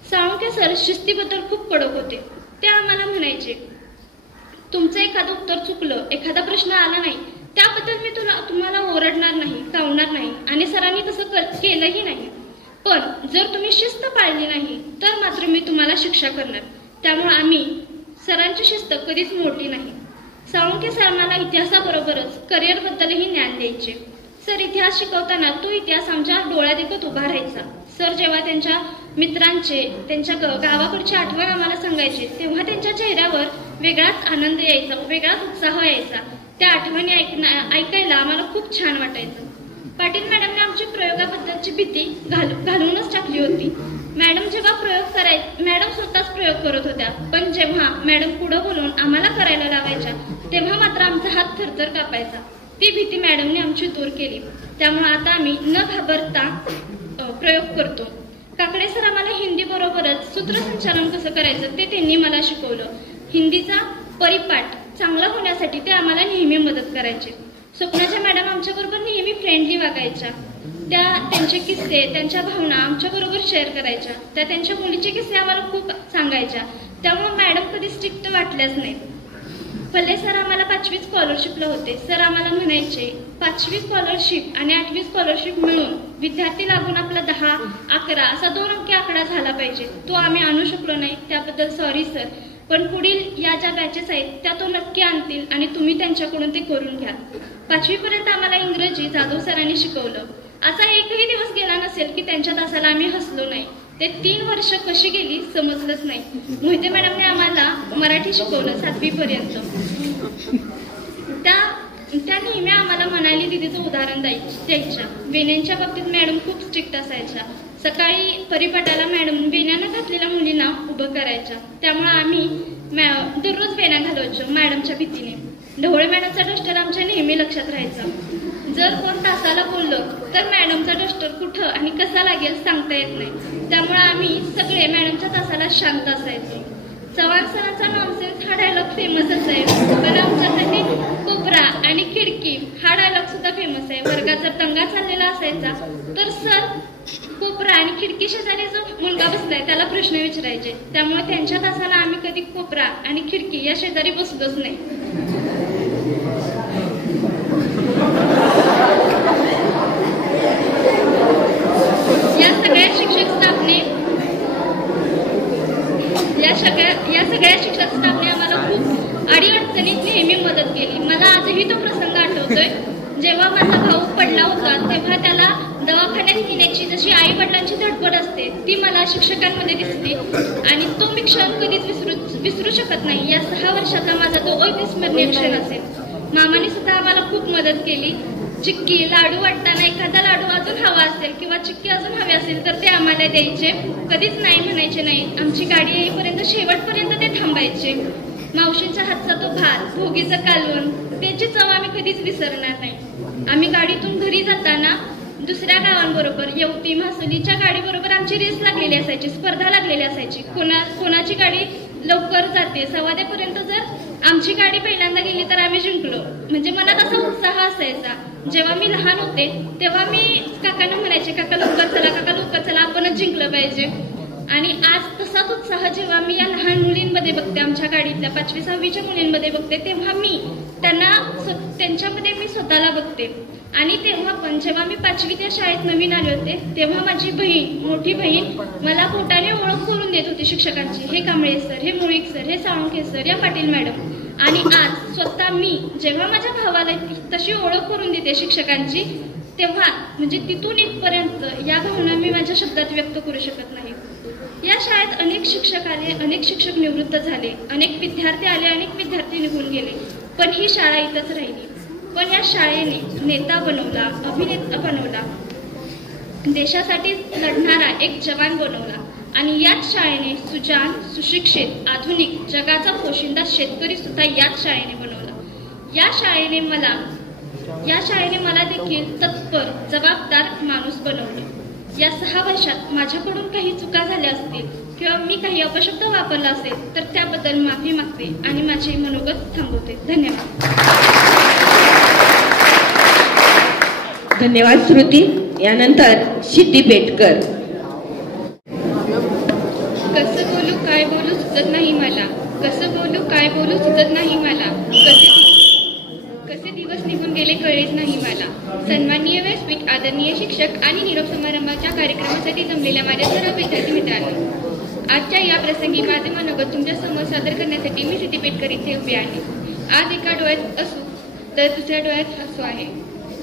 साळुंखे सर शिस्तीबद्दल खूप कडक होते. ते आम्हाला म्हणायचे, तुमचं एखादं उत्तर चुकलं, एखादा प्रश्न आला नाही, त्याबद्दल मी तुम्हाला ओरडणार नाही, कावणार नाही आणि सरांनी तसं केलंही नाही. पण जर तुम्ही शिस्त पाळली नाही तर मात्र मी तुम्हाला शिक्षा करणार. त्यामुळे आम्ही सरांची शिस्त कधीच मोडली नाही. साळुंखे सर मला इतिहासाबरोबरच करिअरबद्दलही ज्ञान द्यायचे. सर इतिहास शिकवताना तो इतिहास आमच्या डोळ्यादेखत उभा राहायचा. सर जेव्हा त्यांच्या मित्रांचे, त्यांच्या गावाकडची आठवण आम्हाला सांगायचे, तेव्हा त्यांच्या चेहऱ्यावर वेगळाच आनंद यायचा, वेगळाच उत्साह यायचा. त्या आठवणी ऐकायला आम्हाला खूप छान वाटायचं. पाटील मॅडमने आमची प्रयोगाबद्दलची भीती घालूनच टाकली होती. मॅडम स्वतःच प्रयोग करत होत्या, पण जेव्हा मॅडम पुढे बोलून आम्हाला करायला लावायच्या तेव्हा मात्र आमचा हात थरथर कापायचा. ती भीती मॅडमने आमची दूर केली. त्यामुळे आता आम्ही न घाबरता प्रयोग करतो. काकडे सर आम्हाला हिंदी बरोबरच सूत्रसंचालन कसं करायचं ते त्यांनी मला शिकवलं. हिंदीचा परिपाठ चांगला होण्यासाठी ते आम्हाला नेहमी मदत करायचे. स्वप्नाच्या मॅडम आमच्याबरोबर नेहमी फ्रेंडली वागायच्या. त्या त्यांचे किस्से, त्यांच्या भावना आमच्याबरोबर शेअर करायच्या. त्या त्यांच्या मुलीचे किस्से आम्हाला खूप सांगायच्या. त्यामुळे मॅडम कधी स्ट्रिक्ट वाटल्याच नाहीत. पल्ले सर आम्हाला 5वी स्कॉलरशिपला होते. सर आम्हाला म्हणायचे, 5वी स्कॉलरशिप आणि 8वी स्कॉलरशिप मिळून विद्यार्थी लागून आपला 10, 11 असा 2 अंकी आकडा झाला पाहिजे. तो आम्ही आणू शकलो नाही, त्याबद्दल सॉरी सर. पण पुढील या ज्या बॅचेस आहेत त्या तो नक्की आणतील आणि तुम्ही त्यांच्याकडून ते करून घ्या. 5वी पर्यंत आम्हाला इंग्रजी जाधव सरांनी शिकवलं. असा एकही दिवस गेला नसेल की त्यांच्या तासाला आम्ही हसलो नाही. ते 3 वर्ष कशी गेली समजलंच नाही. मोहिते मॅडमने आम्हाला मराठी शिकवलं 7वी पर्यंत. त्या नेहमी आम्हाला मनाली दिदीचं उदाहरण द्यायच्या. वेण्यांच्या बाबतीत मॅडम खूप स्ट्रिक्ट असायच्या. सकाळी परिपाठाला मॅडम वेण्यानं घातलेल्या मुलींना उभं करायच्या. त्यामुळे आम्ही दररोज वेण्या घालवायचो मॅडमच्या भीतीने. ढवळे मॅडमचा डस्टर आमच्या नेहमी लक्षात राहायचा. जर कोण तासाला बोललं तर मॅडमचा डस्टर कुठं आणि कसा लागेल सांगता येत नाही. त्यामुळे आम्ही सगळे मॅडमच्या तासाला शांत असायचो. चव्हाण सरांचा नॉनसेन्स हा डायलॉग फेमसच आहे, पण आमच्यासाठी कोपरा आणि खिडकी हा डायलॉग सुद्धा फेमस आहे. वर्गात जर दंगा चाललेला असायचा तर सर कोपरा आणि खिडकी शेजारी जो मुलगा बसलाय त्याला प्रश्न विचारायचे. त्यामुळे त्यांच्या तासाला आम्ही कधी कोपरा आणि खिडकी या शेजारी बसलोच नाही. पडला होता तेव्हा त्याला दवाखान्यात नेण्याची जशी आई वडिलांची धडपड असते ती मला शिक्षकांमध्ये दिसते आणि तो मी क्षण कधीच विसरू शकत नाही. या 6 वर्षाचा माझा तो अविस्मरणीय क्षण असेल. मामाने सुद्धा आम्हाला खूप मदत केली. चिक्की लाडू वाटताना एखादा लाडू अजून हवा असेल किंवा चिक्की अजून हवी असेल तर ते आम्हाला द्यायचे, कधीच नाही म्हणायचे नाही. आमची गाडी येईपर्यंत शेवटपर्यंत ते थांबायचे. मावशींच्या हातचा तो भात, भोगीचं कालवण, त्याची चव आम्ही कधीच विसरणार नाही. आम्ही गाडीतून घरी जाताना दुसऱ्या गावांबरोबर येवती महसुलीच्या गाडीबरोबर आमची रेस लागलेली असायची, स्पर्धा लागलेली असायची. कोणाची गाडी लवकर जाते 2:15पर्यंत जर आमची गाडी पहिल्यांदा गेली तर आम्ही जिंकलो, म्हणजे मनात असा उत्साह असायचा. जेव्हा मी लहान होते तेव्हा मी काकांना म्हणायचे, काका लवकर चला, काका लवकर चला, आपणच जिंकलं पाहिजे. आणि आज तसाच उत्साह जेव्हा मी या लहान मुलींमध्ये बघते, आमच्या गाडीतल्या 5वी 6वीच्या मुलींमध्ये बघते, तेव्हा मी त्यांच्यामध्ये मी स्वतःला बघते. आणि तेव्हा पण जेव्हा मी 5वी त्या शाळेत नवीन आले होते तेव्हा माझी मोठी बहीण मला बोटाने ओळख करून देत होती शिक्षकांची. हे कांबळे सर, हे मुळीक सर, हे साळुंखे सर, या पाटील मॅडम. आणि आज स्वतः मी जेव्हा माझ्या भावाला तशी ओळख करून देते शिक्षकांची, तेव्हा म्हणजे तिथून इथपर्यंत या भावना मी माझ्या शब्दात व्यक्त करू शकत नाही. या शाळेत अनेक शिक्षक आले, अनेक शिक्षक निवृत्त झाले, अनेक विद्यार्थी आले, अनेक विद्यार्थी निघून गेले, पण ही शाळा इथंच राहिली. पण या शाळेने नेता बनवला, अभिनेता बनवला, देशासाठी लढणारा एक जवान बनवला. आणि याच शाळेने सुजाण, सुशिक्षित, आधुनिक, जगाचा पोशिंदा शेतकरी सुद्धा याच शाळेने बनवला. या शाळेने मला देखील तत्पर, जबाबदार माणूस बनवले. या 6 वर्षात माझ्याकडून काही चुका झाल्या असतील किंवा मी काही अपशब्द वापरला असेल तर त्याबद्दल माफी मागते आणि माझे मनोगत थांबवते. धन्यवाद. धन्यवाद श्रुती. यानंतर सिद्धी पेटकर. कसं बोलू काय बोलू सुचत नाही मला, कसं बोलू काय बोलू सुचत नाही मला, कसे दिवस निघून गेले कळेच नाही मला. सन्माननीय व्यासपीठ, आदरणीय शिक्षक आणि निरोप समारंभाच्या कार्यक्रमासाठी जमलेल्या माझ्या सर्व विद्यार्थी मित्रांनो, आजच्या या प्रसंगी माझे मनोगत तुमच्या समोर सादर करण्यासाठी मी सिद्धी पेटकर इथे उभी आहे. आज एका डोळ्यात असू तर दुसऱ्या डोळ्यात हसू आहे,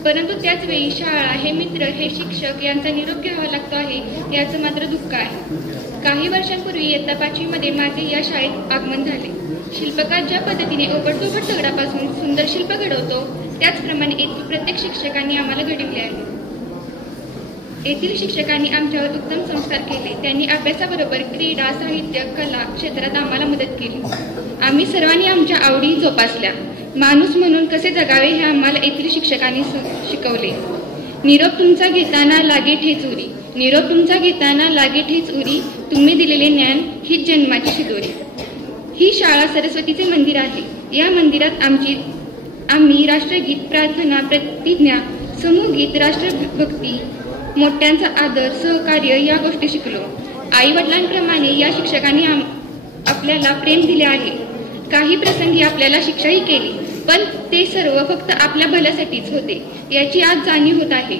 परंतु त्याच वेळी शाळा, हे मित्र, हे शिक्षक यांचा निरोप घ्यावा लागतो आहे याचं मात्र दुःख आहे. काही वर्षांपूर्वी इयत्ता 5वी मध्ये माझे या शाळेत आगमन झाले. शिल्पकार ज्या पद्धतीने ओबडधोबड दगडापासून सुंदर शिल्प घडवतो त्याचप्रमाणे येथील प्रत्येक शिक्षकांनी आम्हाला घडविले आहे. येथील शिक्षकांनी आमच्यावर उत्तम संस्कार केले. त्यांनी अभ्यासाबरोबर क्रीडा, साहित्य, कला क्षेत्रात आम्हाला मदत केली. आम्ही सर्वांनी आमच्या आवडी जोपासल्या. माणूस म्हणून कसे जगावे हे आम्हाला येथील शिक्षकांनी शिकवले. निरोप तुमचा घेताना लागे ठेच उरी, निरोप तुमचा घेताना लागे ठेच उरी, तुम्ही दिलेले ज्ञान हीच जन्माची शिदोरी. ही शाळा सरस्वतीचे मंदिर आहे. या मंदिरात आम्ही राष्ट्रगीत, प्रार्थना, प्रतिज्ञा, समूहगीत, राष्ट्रभक्ती, मोठ्यांचा आदर, सहकार्य या गोष्टी शिकलो. आई वडिलांप्रमाणे या शिक्षकांनी आपल्याला प्रेम दिले आहे. काही प्रसंगी आपल्याला शिक्षाही केली, पण ते सर्व फक्त आपल्या भल्यासाठीच होते याची आज जाणीव होत आहे.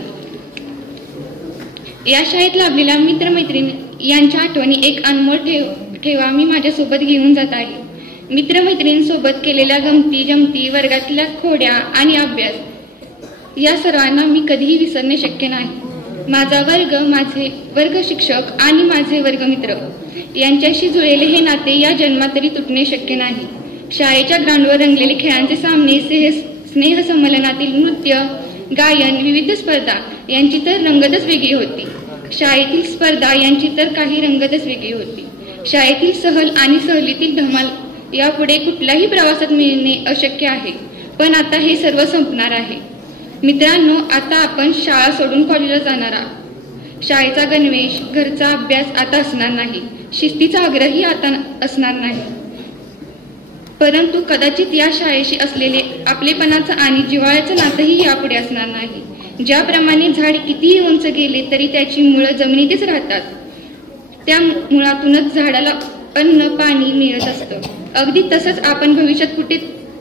या शाळेत लाभलेल्या मित्रमैत्रिणी यांच्या आठवणी एक अनमोल ठेवा मी माझ्यासोबत घेऊन जात आहे. मित्रमैत्रिणींसोबत केलेल्या गमती जमती, वर्गातल्या खोड्या आणि अभ्यास या सर्वांना मी कधीही विसरणे शक्य नाही. माझा वर्ग, माझे वर्ग शिक्षक आणि माझे वर्गमित्र यांच्याशी जुळलेले हे नाते या जन्मात तरी तुटणे शक्य नाही. शाळेच्या ग्राउंडवर रंगलेले खेळांचे सामने, स्नेहसंमेलनातील नृत्य, गायन, विविध स्पर्धा यांची तर रंगतच वेगळी होती. शाळेतील स्पर्धा यांची तर काही रंगतच वेगळी होती. शाळेतील सहल आणि सहलीतील धमाल यापुढे कुठल्याही प्रवासात मिळणे अशक्य आहे. पण आता हे सर्व संपणार आहे. मित्रांनो, आता आपण शाळा सोडून कॉलेजला जाणार आहोत. शाळेचा गणवेश, घरचा अभ्यास आता असणार नाही. शिस्तीचा आग्रहही आता असणार नाही. परंतु कदाचित या शाळेशी असलेले आपलेपणाचं आणि जिव्हाळ्याचं नातंही यापुढे असणार नाही. ज्याप्रमाणे झाड कितीही उंच गेले तरी त्याची मुळं जमिनीतच राहतात, त्या मुळातूनच झाडाला अन्न पाणी मिळत असतं. अगदी तसंच आपण भविष्यात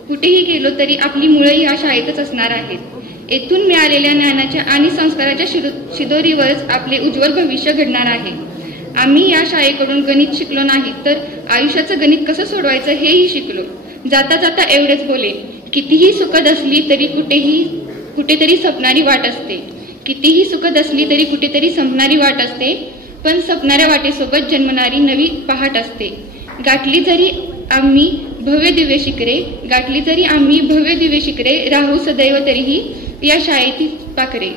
कुठेही गेलो तरी आपली मुळं या शाळेतच असणार आहेत. येथून मिळालेल्या ज्ञानाच्या आणि संस्काराच्या शिदोरीवरच आपले उज्ज्वल भविष्य घडणार आहे. आम्ही या शाळेकडून गणित शिकलो नाही तर आयुष्याचं गणित कसं सोडवायचं हेही शिकलो. जाता जाता एवढेच बोले, कितीही सुखद असली तरी कुठेतरी सपणारी वाट असते. कितीही सुखद असली तरी कुठेतरी संपणारी वाट असते. पण सपणाऱ्या वाटेसोबत जन्मणारी नवी पहाट असते. गाठली जरी आम्ही भव्य दिव्य शिखरे, गाठली जरी आम्ही भव्य दिव्य शिखरे, राहू सदैव तरीही या शाळेतील पाखरे.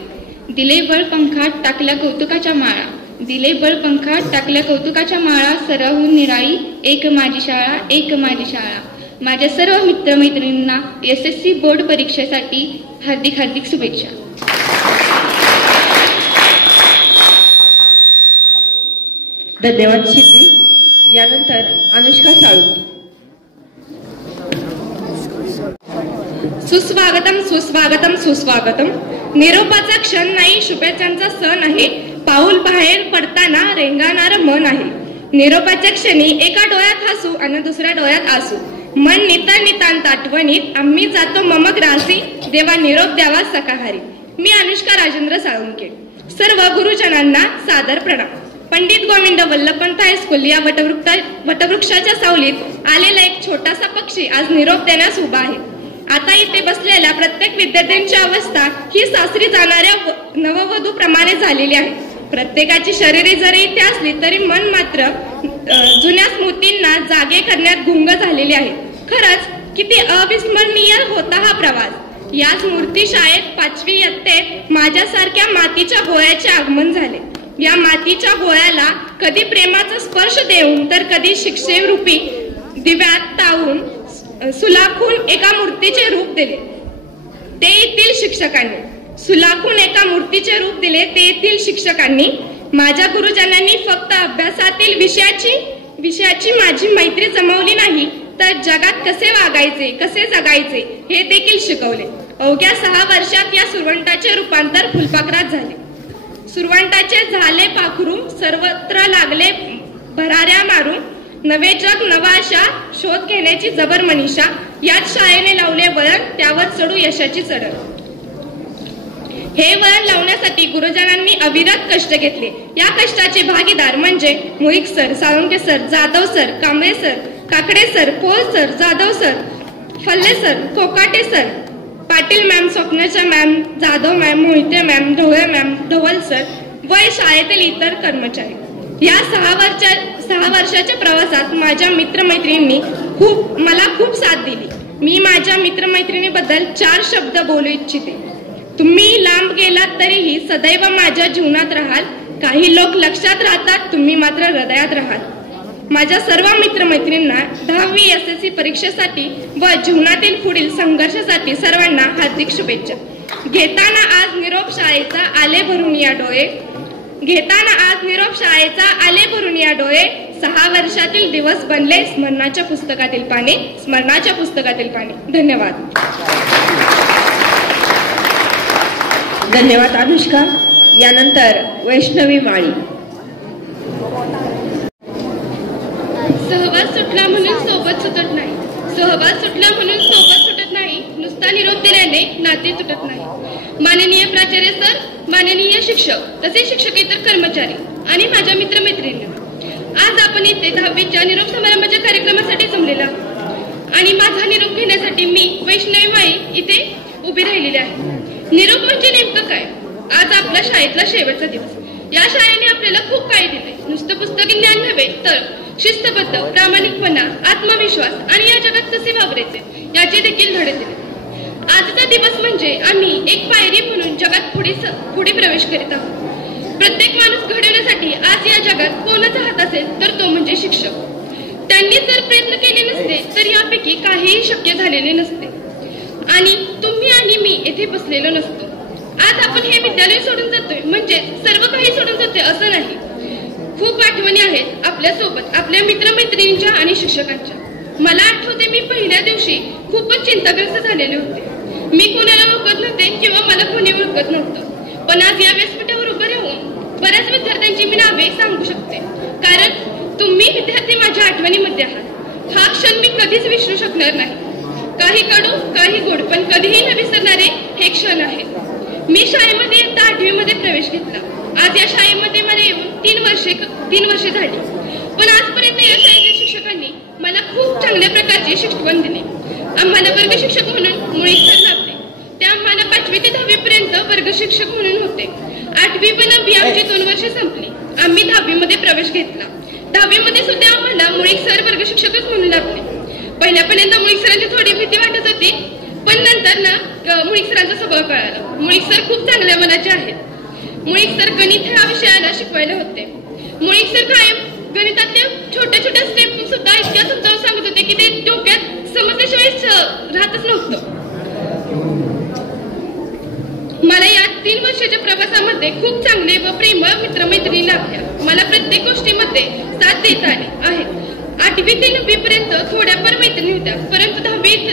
दिले बळ पंखात टाकल्या कौतुकाच्या माळा, दिले बळ पंखात टाकल्या कौतुकाच्या माळा, सरहून निराळी एक माझी शाळा, एक माझी शाळा. माझ्या सर्व मित्रमैत्रिणींना SSC बोर्ड परीक्षेसाठी हार्दिक हार्दिक शुभेच्छा. धन्यवाद सिद्धी. यानंतर अनुष्का साळुंखे. सुस्वागतम सुस्वागतम सुस्वागतम. निरोपाचा क्षण नाही, शुभेच्छांचा सण आहे. पाऊल बाहेर पडताना रेंगाणारं मन आहे. निरोपाच्या क्षणी एका डोळ्यात हसू आणि दुसऱ्या डोळ्यात आसू. मन नितांत आठवणीत आम्ही जातो ममग्रासी, देवा निरोप द्यावा सकाहारी. मी अनुष्का राजेंद्र साळुंखे. सर्व गुरुजनांना सादर प्रणाम. पंडित गोविंद वल्लभपंत हायस्कूल या वटवृक्षाच्या सावलीत आलेला एक छोटासा पक्षी आज निरोप देण्यास उभा आहे. आता इथे बसलेल्या प्रत्येक विद्यार्थ्यांची अवस्था ही सासरी जाणाऱ्या नववधू प्रमाणे झालेली आहे. प्रत्येकाची शरीरे जरी इथे असली तरी मन मात्र जुन्या स्मृतींना जागे करण्यात गुंग झालेले आहे. खरंच किती अविस्मरणीय होता हा प्रवास. या स्मृती शाळेत 5वी इयत्तेत माझ्यासारख्या मातीच्या गोळ्याचे आगमन झाले. या मातीच्या गोळ्याला कधी प्रेमाचा स्पर्श देऊन तर कधी शिक्षेरूपी दिव्यात तावून सुलाखून एका मूर्तीचे रूप दिले ते येथील शिक्षकांनी. सुलाखून एका मूर्तीचे रूप दिले ते येथील शिक्षकांनी. माझ्या गुरुजनांनी फक्त अभ्यासातील विषयाची माझी मैत्री जमवली नाही तर जगात कसे वागायचे, कसे जगायचे हे देखील शिकवले. अवघ्या 6 वर्षात या सुरवंटाचे रूपांतर फुलपाखरात झाले. सुरवंटाचे झाले पाखरू, सर्वत्र लागले भराऱ्या मारून. नवे जग नवा आशा, शोध घेण्याची जबर मनीषा. याच शाळेने लावले वळण, त्यावर चढू यशाची चढण. हे वळण लावण्यासाठी गुरुजनांनी अविरत कष्ट घेतले. या कष्टाचे भागीदार म्हणजे Mohik sir, Salunkhe sir, Jadhav sir, Kamble sir, Kakade sir, Pol sir, Jadhav sir, Phalle sir, Kokate sir, Patil ma'am, स्वप्नाच्या ma'am, Jadhav ma'am, Mohite ma'am, Dhawale ma'am, Dhaval sir व शाळेतील इतर कर्मचारी. या 6 वर्षाच्या प्रवासात माझ्या मित्रमैत्रिणींनी मला खूप साथ दिली. मी माझ्या मित्रमैत्रिणीबद्दल 4 शब्द बोलू इच्छिते. तुम्ही लांब गेलात तरीही सदैव माझ्या जीवनात राहाल. काही लोक लक्षात राहतात, तुम्ही मात्र हृदयात राहाल. माझ्या सर्व मित्रमैत्रिणींना 10वी SSC परीक्षेसाठी व जीवनातील पुढील संघर्षासाठी सर्वांना हार्दिक शुभेच्छा. घेताना आज निरोप शाळेचा आले भरून या डोळे, घेताना आज निरोप शाळेचा आले भरून या डोळे. 6 वर्षातील दिवस बनले स्मरणाच्या पुस्तकातील पाने, स्मरणाच्या पुस्तकातील पाने. धन्यवाद. धन्यवाद अनुष्का. यानंतर वैष्णवी माळी. सहवास सुटला म्हणून सोबत सुटत नाही, सहवास सुटला म्हणून सोबत सुटत नाही. नुसता निरोप दिल्याने नाते तुटत नाही. माननीय प्राचार्य सर, माननीय शिक्षक, तसेच शिक्षकेतर कर्मचारी आणि माझ्या मित्रमैत्रिणी, आज आपण इथे 10वीच्या निरोप समारंभाच्या कार्यक्रमासाठी जमलेला आहोत आणि माझा निरोप घेण्यासाठी मी वैष्णवी माळी इथे उभी राहिलेली आहे. निरोप म्हणजे नेमकं काय? आज आपल्या शाळेतला शेवटचा दिवस. या शाळेने आपल्याला खूप काही दिले. नुसतं पुस्तकी ज्ञान नव्हे तर शिस्तबद्ध, प्रामाणिकपणा, आत्मविश्वास आणि या जगात कसे वावरायचे याचे देखील धडे दिले. आजचा दिवस म्हणजे आम्ही एक पायरी म्हणून जगात पुढे प्रवेश करीत आहोत. प्रत्येक माणूस घडवण्यासाठी आज या जगात कोणाचा हात असेल तर तो म्हणजे शिक्षक. त्यांनी जर प्रयत्न केले नसते तर यापैकी काहीही शक्य झालेले नसते आणि तुम्ही आणि मी येथे बसलेलो नसतो. आज आपण हे विद्यालय सोडून जातोय म्हणजे सर्व काही सोडून जातोय असं नाही. खूप आठवणी आहेत आपल्यासोबत, आपल्या मित्रमैत्रिणींच्या आणि शिक्षकांच्या. मला आठवते मी पहिल्या दिवशी खूपच चिंताग्रस्त झालेले होते. मी कोणाला ओळखत नव्हते किंवा मला कोणी ओळखत नव्हतं. पण आज या व्यासपीठावर उभं राहून बऱ्याच विद्यार्थ्यांची मी नावे सांगू शकते, कारण तुम्ही विद्यार्थी माझ्या आठवणीमध्ये आहात. हा क्षण मी कधीच विसरू शकणार नाही. काही कडू, काही गोड, पण कधीही न विसरणारे हे क्षण आहेत. मी शाळेमध्ये इयत्ता 8वी मध्ये प्रवेश घेतला. आज या शाळेमध्ये मला येऊन 3 वर्षे झाली. पण आजपर्यंत या शाळेच्या शिक्षकांनी मला खूप चांगल्या प्रकारचे शिक्षण दिले. आम्हाला वर्ग शिक्षक म्हणून मुळीक सर लाभले. त्या आम्हाला 5वी ते 10वी पर्यंत वर्ग शिक्षक म्हणून होते. 8वी पण आमची 2 वर्ष संपली. आम्ही 10वी मध्ये प्रवेश घेतला. 10वी मध्ये सुद्धा आम्हाला मुळीक सर वर्ग शिक्षकच म्हणून लागले. पहिल्यापर्यंत मुळीक सरांची थोडी भीती वाटत होती, पण नंतर ना मुळीक सरांचा स्वभाव कळाला. मुळीक सर खूप चांगल्या मनाचे आहेत. मुळीक सर गणित ह्या विषयाला शिकवायला होते. मुळीक सर कायम गणितातल्या छोट्या छोट्या स्टेप सुद्धा इतक्या समजावून सांगत होते की ते डोक्यात समजल्याशिवाय राहतच नव्हतं. मला या 3 वर्षाच्या प्रवासामध्ये खूप चांगले व प्रेमळ मित्रमैत्रिणी लाभल्या. मला प्रत्येक गोष्टीमध्ये साथ देत आली आहेत. 8वी ते 9वी पर्यंत थोड्याफार मैत्रिणी होत्या, परंतु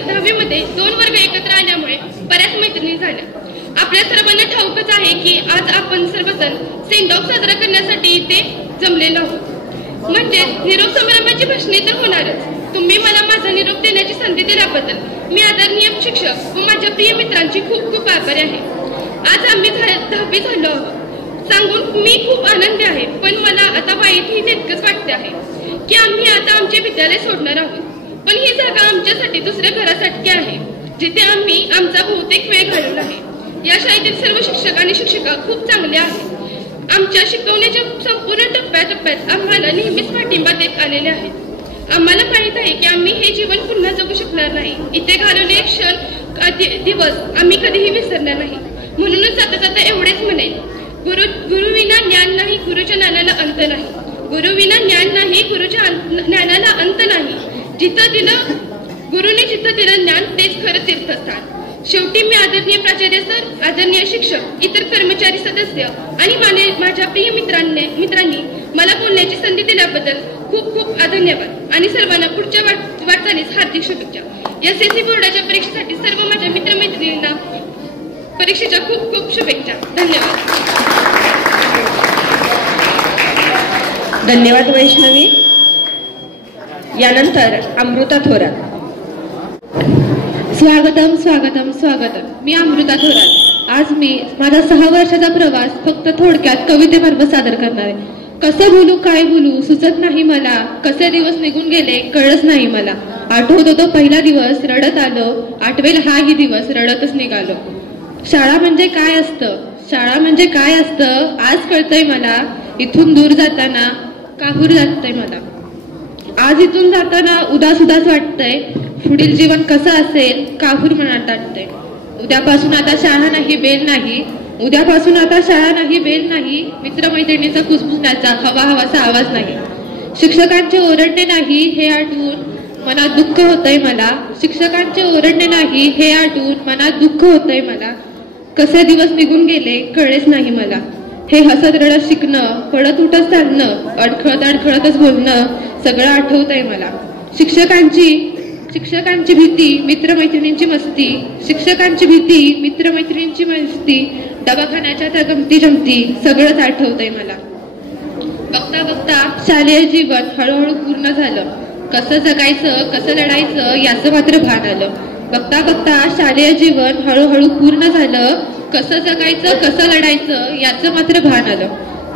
10वी मध्ये 2 वर्ग एकत्र आल्यामुळे बऱ्याच मैत्रिणी झाल्या. आपल्या सर्वांना ठाऊकच आहे की आज आपण सर्वजण सेंड ऑफ साजरा करण्यासाठी इथे जमलेलो आहोत. म्हणजे निरोप समारंभाची भाषणे तर होणारच. तुम्ही मला माझा निरोप देण्याची संधी दिल्याबद्दल मी आदरणीय शिक्षक व माझ्या प्रिय मित्रांची खूप खूप आभारी आहे. आज आम्ही 10वी झालो आहोत सांगून मी खूप आनंदी आहे, पण मला आता वाईटही तितकंच वाटते आहे की आम्ही आता आमचे विद्यालय सोडणार आहोत. पण ही जागा आमच्यासाठी दुसऱ्या घरासारखी आहे, जिथे आम्ही आमचा बहुतेक वेळ घालवला आहे. या शाळेतील सर्व शिक्षक आणि शिक्षिका खूप चांगले आहेत. आमच्या शिकवण्याच्या संपूर्ण टप्प्याटप्प्यात आम्हाला नेहमीच पाठिंबा देत आलेले आहेत. आम्हाला माहित आहे की आम्ही हे जीवन पुन्हा जगू शकणार नाही. इथे घालवलेले क्षण दिवस आम्ही कधीही विसरणार नाही. म्हणूनच जाता जाता एवढेच म्हणेल, गुरुविना ज्ञान नाही, गुरुच्या ज्ञानाला अंत नाही. गुरुविना ज्ञान नाही, गुरुच्या ज्ञानाला अंत नाही. गुरुने जिथं दिलं ज्ञान तेच खरं तीर्थस्थान. शेवटी मी आदरणीय प्राचार्य सर, आदरणीय शिक्षक, इतर कर्मचारी सदस्य आणि माझ्या प्रिय मित्रांनी मला बोलण्याची संधी दिल्याबद्दल खूप खूप धन्यवाद आणि सर्वांना पुढच्या वाटचालीस हार्दिक शुभेच्छा. SSC बोर्डाच्या परीक्षेसाठी सर्व माझ्या मित्रमैत्रिणींना परीक्षेच्या खूप खूप शुभेच्छा. धन्यवाद. धन्यवाद वैष्णवी. यानंतर अमृता थोरात. स्वागतम स्वागतम स्वागतम. मी अमृता थोरात. आज मी माझा 6 वर्षाचा प्रवास फक्त थोडक्यात कवितेमार्फत सादर करणार आहे. कसं बोलू काय बोलू सुचत नाही मला, कसे दिवस निघून गेले कळलंच नाही मला. आठवतो तो पहिला दिवस रडत आलो, आठवेल हाही दिवस रडतच निघालो. शाळा म्हणजे काय असतं, शाळा म्हणजे काय असतं आज कळतंय मला. इथून दूर जाताना काहूर जातंय मला. आज इथून जाताना उदास उदास वाटतंय. पुढील जीवन कसं असेल काहूर मनात दाटतंय. उद्यापासून आता शाळा नाही बेल नाही, उद्यापासून आता शाळा नाही बेल नाही. मित्रमैत्रिणीचा कुसमुसण्याचा हवा हवाचा आवाज नाही. शिक्षकांचे ओरडणे नाही हे आठवून मनात दुःख होतंय मला. शिक्षकांचे ओरडणे नाही हे आठवून मनात दुःख होतंय मला. कसे दिवस निघून गेले कळलेच नाही मला. हे हसत रडत शिकणं, पडत उठत चालणं, अडखळत अडखळतच बोलणं सगळं आठवतंय मला. शिक्षकांची भीती मित्रमैत्रिणींची मस्ती, शिक्षकांची भीती मित्रमैत्रिणींची मस्ती, दवाखान्याच्या त्या गमती जमती सगळंच आठवतंय मला. बघता बघता शालेय जीवन हळूहळू पूर्ण झालं. कसं जगायचं कसं लढायचं याचं मात्र भान आलं. बघता बघता शालेय जीवन हळूहळू पूर्ण झालं. कसं जगायचं कसं लढायचं याचं मात्र भान आलं.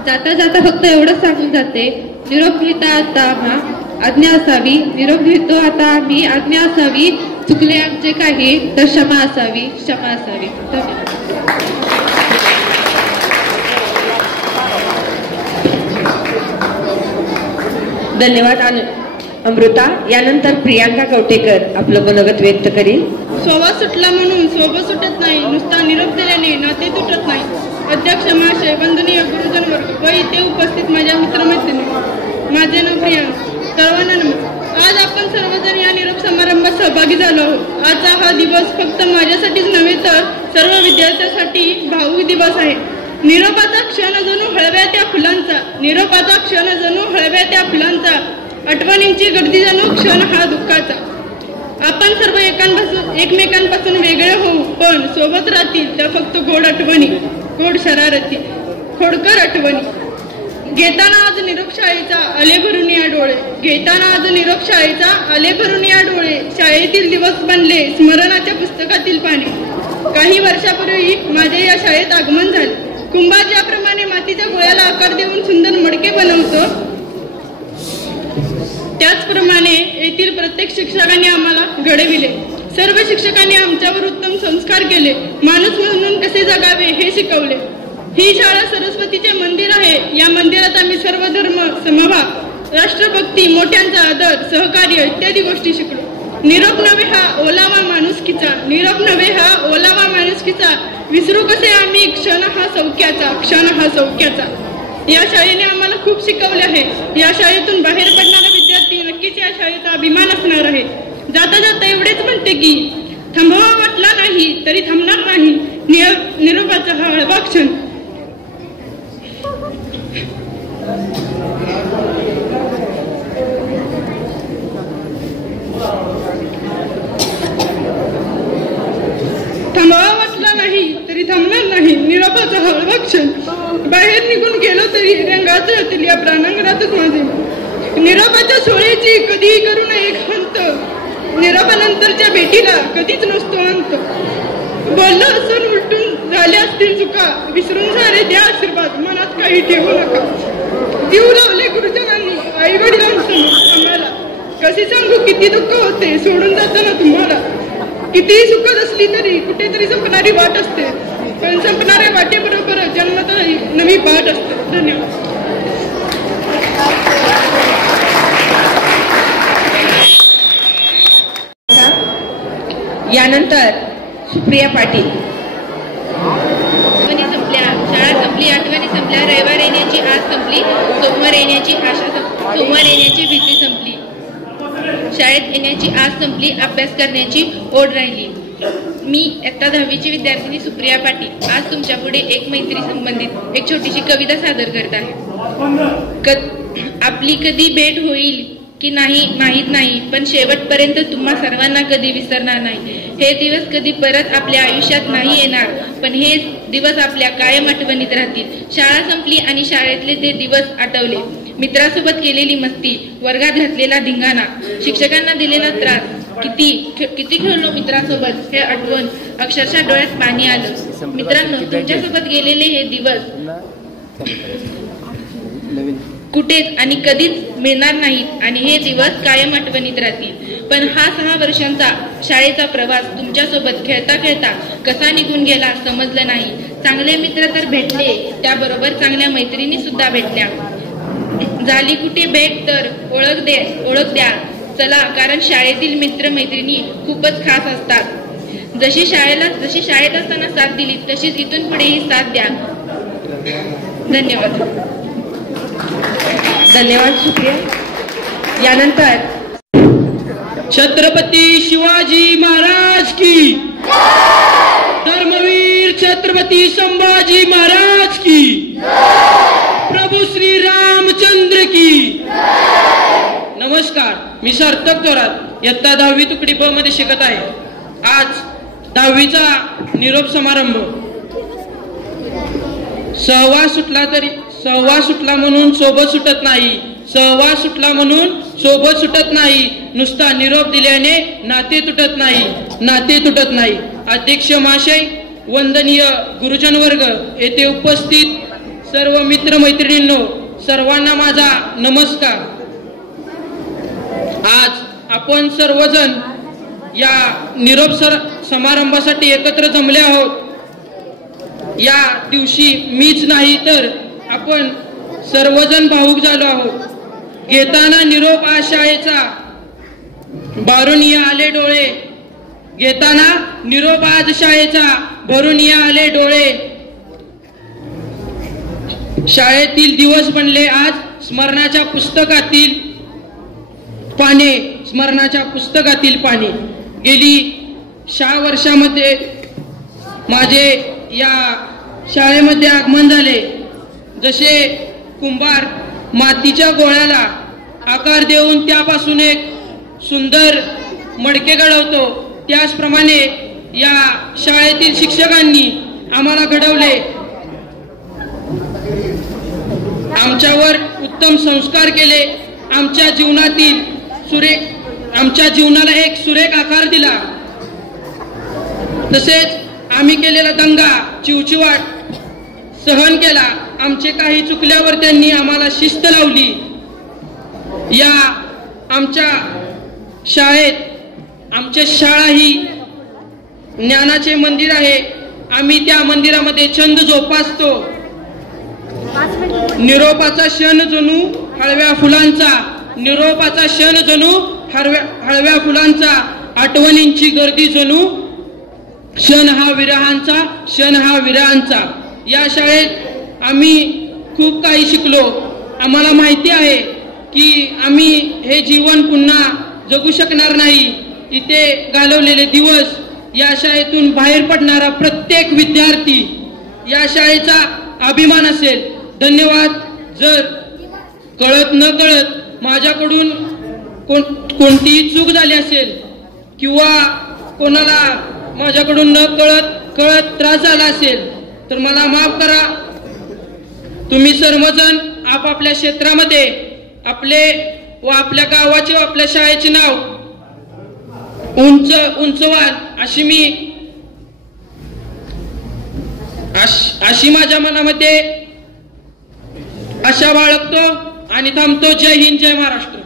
जाता जाता फक्त एवढंच सांगून जाते, निरोप घेता आता आज्ञा असावी. निरोप घेतो आता आम्ही आज्ञा असावी. चुकले आमचे काही तर क्षमा असावी, क्षमा असावी. धन्यवाद अमृता. यानंतर प्रियांका कवटेकर आपलं मनोगत व्यक्त करील. स्वभाव सुटला म्हणून सोबत सुटत नाही, नुसता निरोप दिल्याने नाते तुटत नाही. अध्यक्ष महाशय, वंदनीय गुरुजन वर्ग व इथे उपस्थित माझ्या मित्रमैत्रिणी, माझे नाव प्रियांका. सर्वांना नमस्कार. आज आपण सर्वजण या निरोप समारंभात सहभागी झालो आहोत. आजचा हा दिवस फक्त माझ्यासाठीच नव्हे तर सर्व विद्यार्थ्यांसाठी भावुक दिवस आहे. निरोपाचा क्षण जणू हळव्या त्या फुलांचा, निरोपाचा क्षण जणू हळव्या त्या फुलांचा, आठवणींची गर्दी जणू क्षण हा दुःखाचा. आपण सर्व एकमेकांपासून वेगळे होऊ, पण सोबत राहतील त्या फक्त गोड आठवणी, गोड शरारती, खोडकर आठवणी. घेताना आज निरोप शाळेचा आले भरून या डोळे, घेताना आज निरोप शाळेचा आले भरून या डोळे. शाळेतील दिवस बनले स्मरणाच्या पुस्तकातील पाने. काही वर्षापूर्वी माझे या शाळेत आगमन झाले. कुंभार ज्याप्रमाणे मातीच्या गोळ्याला आकार देऊन सुंदर मडके बनवतो, त्याचप्रमाणे येथील प्रत्येक शिक्षकांनी आम्हाला घडविले. सर्व शिक्षकांनी आमच्यावर उत्तम संस्कार केले. माणूस म्हणून कसे जगावे हे शिकवले. ही शाळा सरस्वतीचे मंदिर आहे. या मंदिरात आम्ही सर्व धर्म समभाव, राष्ट्रभक्ती, मोठ्यांचा आदर, सहकार्य इत्यादी गोष्टी शिकलो. निरोप नव्हे हा ओलावा माणुसकीचा, निरोप नव्हे हा ओलावा माणुसकीचा, विसरू कसे आम्ही क्षण हा सौख्याचा, क्षण हा सौख्याचा. या शाळेने आम्हाला खूप शिकवले आहे. या शाळेतून बाहेर पडणारा विद्यार्थी नक्कीच या शाळेचा अभिमान असणार आहे. जाता जाता एवढेच म्हणते की थांबवा वाटला नाही तरी थांबणार नाही निरोपाचा हा हळवा क्षण. थांबवा वाटला नाही तरी थांबणार नाही निरोपाचा हळवा क्षण. बाहेर निघून गेलो तरी रंगाचं होतील या प्राणांगणातच माझे. निरोपाच्या सोहळ्याची कधीही करू नये खंत, निरोपानंतरच्या भेटीला कधीच नसतो अंत. बोललो असून उलटून झाल्या असतील चुका, विसरून झाले द्या आशीर्वाद, मनात काही ठेवू नका. जीव लावले गुरुजनांनी आई वडिलांसमोर आम्हाला, कसे सांगू किती दुःख होते सोडून जाताना तुम्हाला. कितीही सुखद असली तरी कुठेतरी संपणारी वाट असते, पण संपणाऱ्या वाटेबरोबर जन्मता नवी पाठ असते. धन्यवाद. यानंतर सुप्रिया पाटील. शाळा संपली, आठवणी संपल्या, रविवार येण्याची आज संपली, सोमवार येण्याची आशा, सोमवार येण्याची भीती संपली. शाळेत येण्याची आज संपली, अभ्यास करण्याची ओढ राहिली. मी इयत्ता 10वीची विद्यार्थिनी सुप्रिया पाटील आज तुमच्या पुढे एक मैत्री संबंधित एक छोटीशी कविता सादर करत आहे. आपली कधी भेट होईल की नाही माहीत नाही, पण शेवटपर्यंत तुम्हा सर्वांना कधी विसरणार नाही. हे दिवस कधी परत आपल्या आयुष्यात नाही येणार, पण हे दिवस आपल्या कायम आठवणीत राहतील. शाळा संपली आणि शाळेतले ते दिवस आठवले. मित्रासोबत केलेली मस्ती, वर्गात घातलेला धिंगाणा, शिक्षकांना दिलेला त्रास, किती खेळलो मित्रांसोबत हे आठवण अक्षरशः डोळ्यात पाणी आलं. मित्रांनो, तुमच्यासोबत गेलेले हे दिवस कुठेच आणि कधीच मिळणार नाहीत आणि हे दिवस कायम आठवणीत राहतील. पण हा 6 वर्षांचा शाळेचा प्रवास तुमच्यासोबत खेळता खेळता कसा निघून गेला समजलं नाही. चांगले मित्र तर भेटले, त्याबरोबर चांगल्या मैत्रिणी सुद्धा भेटल्या. झाली कुठे भेट तर ओळख द्या चला, कारण शाळेतील मित्र मैत्रिणी खूपच खास असतात. जशी शाळेत असताना साथ दिली तशीच इथून पुढेही साथ द्या. धन्यवाद. धन्यवाद सुप्रिया. यानंतर छत्रपती शिवाजी महाराज की, धर्मवीर छत्रपती संभाजी महाराज की, प्रभू श्री रामचंद्र की. नमस्कार, मी सार्थक थोरात इयत्ता 10वी तुकडी ब मध्ये शिकत आहे. आज 10वीचा निरोप समारंभ. सहवास सुटला म्हणून सोबत सुटत नाही, सहवास सुटला म्हणून सोबत सुटत नाही, नुसता निरोप दिल्याने नाते तुटत नाही. अध्यक्ष महाशय, वंदनीय गुरुजन वर्ग, येथे उपस्थित सर्व मित्र मैत्रिणींनो, सर्वांना माझा नमस्कार. आज आपण सर्वजण या निरोप समारंभासाठी एकत्र जमले आहोत. या दिवशी मीच नाही तर आपण सर्वजण भावुक झालो आहोत. घेताना निरोप आज शाळेचा भरून आले डोळे, घेताना निरोप आज शाळेचा भरून आले डोळे. शाळेतील दिवस बनले आज स्मरणाच्या पुस्तकातील पाने. गेली 6 वर्षामध्ये माझे या शाळेमध्ये आगमन झाले. जसे कुंभार मातीच्या गोळ्याला आकार देऊन त्यापासून एक सुंदर मडके घडवतो, त्याचप्रमाणे या शाळेतील शिक्षकांनी आम्हाला घडवले. आमच्यावर उत्तम संस्कार केले. आमच्या जीवनाला एक सुरेख आकार दिला. तसेच आम्ही केलेला दंगा, चिवचिवाट सहन केला. आमचे काही चुकल्यावर त्यांनी आम्हाला शिस्त लावली. या आमच्या शाळेत आमची शाळा ही ज्ञानाचे मंदिर आहे. आम्ही त्या मंदिरामध्ये छंद जोपासतो. निरोपाचा क्षण जणू हळव्या फुलांचा, निरोपाचा क्षण जणू हळव्या फुलांचा, आठवणींची गर्दी जणू क्षण हा विरहांचा, क्षण हा विरहांचा. या शाळेत आम्ही खूप काही शिकलो. आम्हाला माहिती आहे की आम्ही हे जीवन पुन्हा जगू शकणार नाही. इथे घालवलेले दिवस, या शाळेतून बाहेर पडणारा प्रत्येक विद्यार्थी या शाळेचा अभिमान असेल. धन्यवाद. जर कळत न कळत माझ्याकडून कोणतीही चूक झाली असेल किंवा कोणाला माझ्याकडून न कळत त्रास झाला असेल तर मला माफ करा. तुम्ही सर्वजण आपापल्या क्षेत्रामध्ये आपले व आपल्या गावाचे व आपल्या शाळेचे नाव उंचवाल अशी माझ्या मनामध्ये आशा बाळगतो आणि थांबतो. जय हिंद, जय महाराष्ट्र.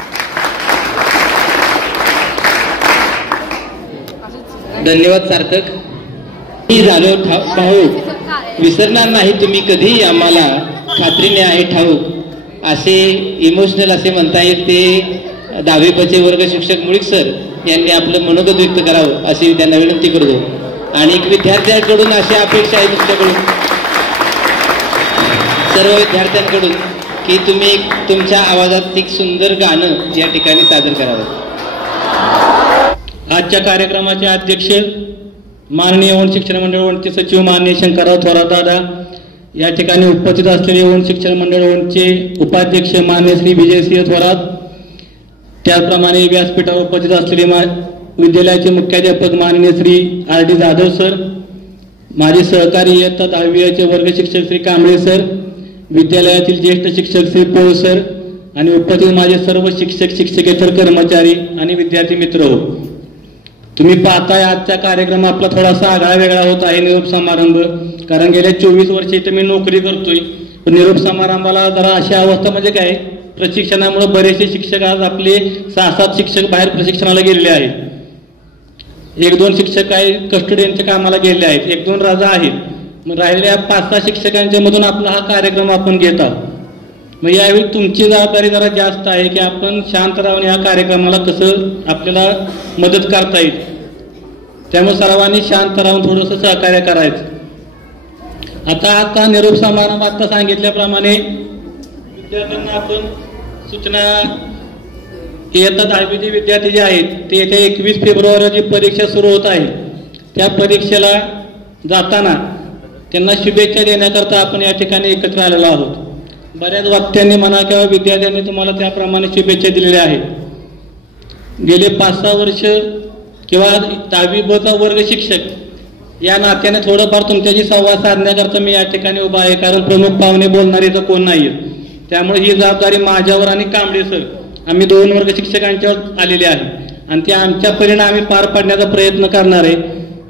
धन्यवाद सार्थक. मी झालो ठाऊक, विसरणार नाही तुम्ही कधी आम्हाला, खात्रीने आहे ठाऊक. असे इमोशनल असे म्हणता येईल ते 10वी वर्ग शिक्षक मुळीक सर यांनी आपलं मनोगत व्यक्त करावं अशी त्यांना विनंती करतो. आणि विद्यार्थ्यांकडून अशी अपेक्षा आहे तुमच्याकडून, सर्व विद्यार्थ्यांकडून, की तुम्ही तुमच्या आवाजात एक सुंदर गाणं या ठिकाणी सादर करावं. आजच्या कार्यक्रमाचे अध्यक्ष माननीय ओण शिक्षण मंडळ ओणचे सचिव माननीय शंकरराव थोरात दादा, या ठिकाणी उपस्थित असलेले ओण शिक्षण मंडळ ओणचे उपाध्यक्ष माननीय श्री विजयसिंह थोरात, त्याचप्रमाणे व्यासपीठावर उपस्थित असलेले विद्यालयाचे मुख्याध्यापक माननीय श्री R.D. जाधव सर, माझे सहकारी इयत्ता 10वीचे वर्ग शिक्षक श्री कांबळे सर, विद्यालयातील ज्येष्ठ शिक्षक श्री पोळ सर आणि उपस्थित माझे सर्व शिक्षक शिक्षकेतर कर्मचारी आणि विद्यार्थी मित्र हो. तुम्ही पाहताय आजचा कार्यक्रम आपला थोडासा आगळा वेगळा होत आहे. निरोप समारंभ, कारण गेल्या 24 वर्षे इथे मी नोकरी करतोय. पण निरोप समारंभाला जरा अशी अवस्था म्हणजे काय, प्रशिक्षणामुळे बरेचसे शिक्षक आज आपले 6-7 शिक्षक बाहेर प्रशिक्षणाला गेलेले आहेत. 1-2 शिक्षक काही कस्टडियनच्या कामाला गेले आहेत, 1-2 रजा आहेत. मग राहिलेल्या 5-6 शिक्षकांच्या मधून आपला हा कार्यक्रम आपण घेत आहोत. मग यावेळी तुमची जबाबदारी जरा जास्त आहे की आपण शांत राहून या कार्यक्रमाला कसं आपल्याला मदत करता येईल. त्यामुळे सर्वांनी शांत राहून थोडंसं सहकार्य करायचं. आता निरोप समारंभ आता सांगितल्याप्रमाणे विद्यार्थ्यांना आपण सूचना, इयत्ता 10वीचे विद्यार्थी जे आहेत ते येत्या 21 फेब्रुवारी जी परीक्षा सुरू होत आहे त्या परीक्षेला जाताना त्यांना शुभेच्छा देण्याकरता आपण या ठिकाणी एकत्र आलेलो आहोत. बऱ्याच वक्त्यांनी म्हणा किंवा विद्यार्थ्यांनी तुम्हाला त्याप्रमाणे शुभेच्छा दिलेल्या आहेत. गेले 5-6 वर्ष किंवा 10वी वर्ग शिक्षक या नात्याने थोडंफार तुमच्याशी संवाद साधण्याकरता मी या ठिकाणी उभा आहे. कारण प्रमुख पाहुणे बोलणारे तर कोण नाही, त्यामुळे ही जबाबदारी माझ्यावर आणि कांबळे सर आम्ही 2 वर्ग शिक्षकांच्यावर आलेले आहे आणि ते आमच्या परीने आम्ही पार पाडण्याचा प्रयत्न करणार आहे.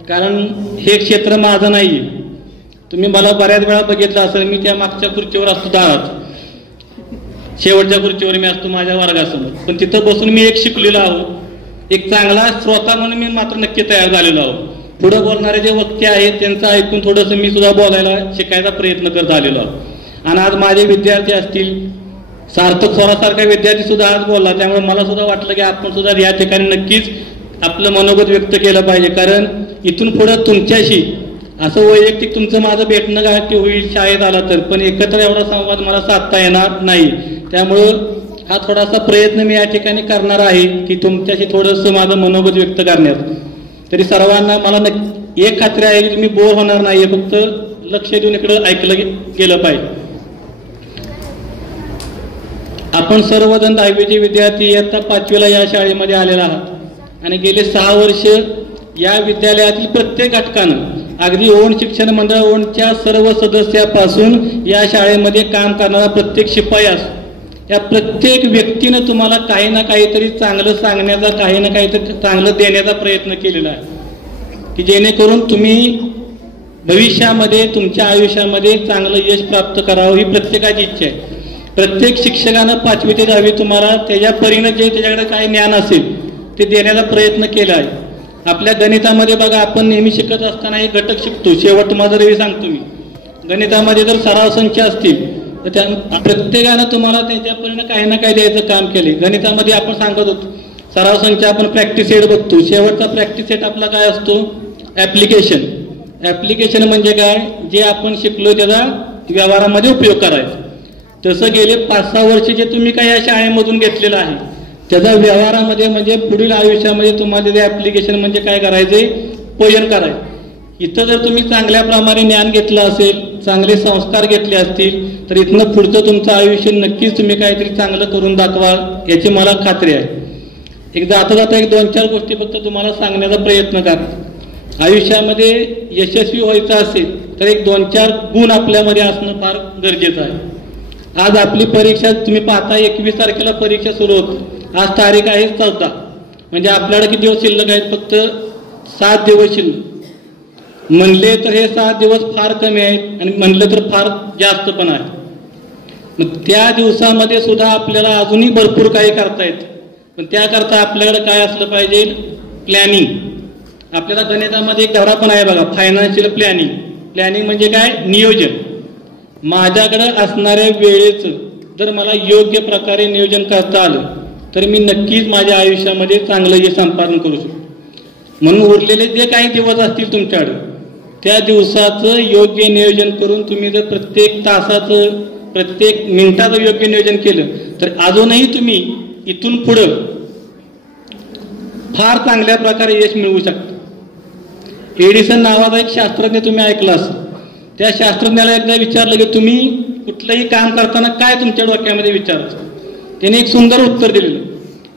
कारण हे क्षेत्र माझं नाही आहे. तुम्ही मला बऱ्याच वेळा बघितलं असेल, मी त्या मागच्या खुर्चीवर असतो, दारात शेवटच्या खुर्चीवर मी असतो माझ्या वर्गासमोर. पण तिथं बसून मी एक शिकलेलो आहोत, एक चांगला श्रोता म्हणून मी मात्र नक्की तयार झालेलो आहोत. पुढे बोलणारे जे वक्ते आहेत त्यांचं ऐकून थोडंसं मी सुद्धा बोलायला शिकायचा प्रयत्न करत आलेलो आहोत. आणि आज माझे विद्यार्थी असतील, सार्थक स्वरासारखा विद्यार्थी सुद्धा आज बोलला, त्यामुळे मला सुद्धा वाटलं की आपण सुद्धा या ठिकाणी नक्कीच आपलं मनोगत व्यक्त केलं पाहिजे. कारण इथून पुढे तुमच्याशी असं वैयक्तिक तुमचं माझं भेटणं गाठी होईल शाळेत आला तर, पण एकत्र एवढा संवाद मला साधता येणार नाही. त्यामुळं हा थोडासा प्रयत्न मी या ठिकाणी करणार आहे की तुमच्याशी थोडंसं माझं मनोगत व्यक्त करण्यात. तरी सर्वांना मला एक खात्री आहे की तुम्ही बोर होणार नाही, फक्त लक्ष देऊन इकडे ऐकलं गेलं पाहिजे. आपण सर्वजण 10वीचे विद्यार्थी इयत्ता 5वीला या शाळेमध्ये आलेला आहात आणि गेले 6 वर्ष या विद्यालयातील प्रत्येक घटकानं, अगदी ओण शिक्षण मंडळ ओणच्या सर्व सदस्यापासून या शाळेमध्ये काम करणारा प्रत्येक शिपाई असो, या प्रत्येक व्यक्तीनं तुम्हाला काही ना काहीतरी चांगलं सांगण्याचा, काही ना काहीतरी चांगलं देण्याचा प्रयत्न केलेला आहे की जेणेकरून तुम्ही भविष्यामध्ये तुमच्या आयुष्यामध्ये चांगलं यश प्राप्त करावं ही प्रत्येकाची इच्छा आहे. प्रत्येक शिक्षकानं 5वी ते 10वी तुम्हाला त्याच्या परीनं जे त्याच्याकडे काही ज्ञान असेल ते देण्याचा प्रयत्न केला आहे. आपल्या गणितामध्ये बघा, आपण नेहमी शिकत असताना हे घटक शिकतो. शेवट माझं रवी सांगतो मी, गणितामध्ये जर सराव संख्या असतील तर त्या प्रत्येकानं तुम्हाला त्याच्यापर्यंत काही ना काही द्यायचं काम केले. गणितामध्ये आपण सांगत होतो सराव संख्या, आपण प्रॅक्टिस सेट बघतो. शेवटचा प्रॅक्टिस सेट आपला काय असतो? ॲप्लिकेशन. ॲप्लिकेशन म्हणजे काय? जे आपण शिकलो त्याचा व्यवहारामध्ये उपयोग करायचा. तसं गेले 5-6 वर्ष जे तुम्ही काय या शाळेमधून घेतलेलं आहे त्याचा व्यवहारामध्ये म्हणजे पुढील आयुष्यामध्ये तुम्हाला ते ॲप्लिकेशन म्हणजे काय करायचे? पोषण करायचं. इथं जर तुम्ही चांगल्या प्रमाणे ज्ञान घेतलं असेल, चांगले संस्कार घेतले असतील, तर इथनं पुढचं तुमचं आयुष्य नक्कीच तुम्ही काहीतरी चांगलं करून दाखवाल याची मला खात्री आहे. एकदा आता जाता 1-2-4 गोष्टी फक्त तुम्हाला सांगण्याचा प्रयत्न करा. आयुष्यामध्ये यशस्वी व्हायचं असेल तर 1-2-4 गुण आपल्यामध्ये असणं फार गरजेचं आहे. आज आपली परीक्षा तुम्ही पाहता 21 तारखेला परीक्षा सुरू होती. आज तारीख आहे 14. म्हणजे आपल्याला किती दिवस शिल्लक आहेत? फक्त 7 दिवस शिल्लक. म्हणले तर हे 7 दिवस फार कमी आहेत आणि म्हणलं तर फार जास्त पण आहे. मग त्या दिवसामध्ये सुद्धा आपल्याला अजूनही भरपूर काही करता येतं. पण त्याकरता आपल्याकडे काय असलं पाहिजे? प्लॅनिंग. आपल्याला गणितामध्ये एक धडा पण आहे बघा, फायनान्शियल प्लॅनिंग. प्लॅनिंग म्हणजे काय? नियोजन. माझ्याकडे असणाऱ्या वेळेचं जर मला योग्य प्रकारे नियोजन करता आलं तर मी नक्कीच माझ्या आयुष्यामध्ये चांगलं हे संपादन करू शकतो. म्हणून उरलेले जे काही दिवस असतील तुमच्याकडे, त्या दिवसाचं योग्य नियोजन करून तुम्ही जर प्रत्येक तासाचं, प्रत्येक मिनिटाचं योग्य नियोजन केलं तर अजूनही तुम्ही इथून पुढं फार चांगल्या प्रकारे यश मिळवू शकता. एडिसन नावाचा एक शास्त्रज्ञ तुम्ही ऐकला असेल. त्या शास्त्रज्ञाला एकदा विचारलं की तुम्ही कुठलंही काम करताना काय तुमच्या डोक्यामध्ये विचारायचं? त्याने एक सुंदर उत्तर दिलेलं,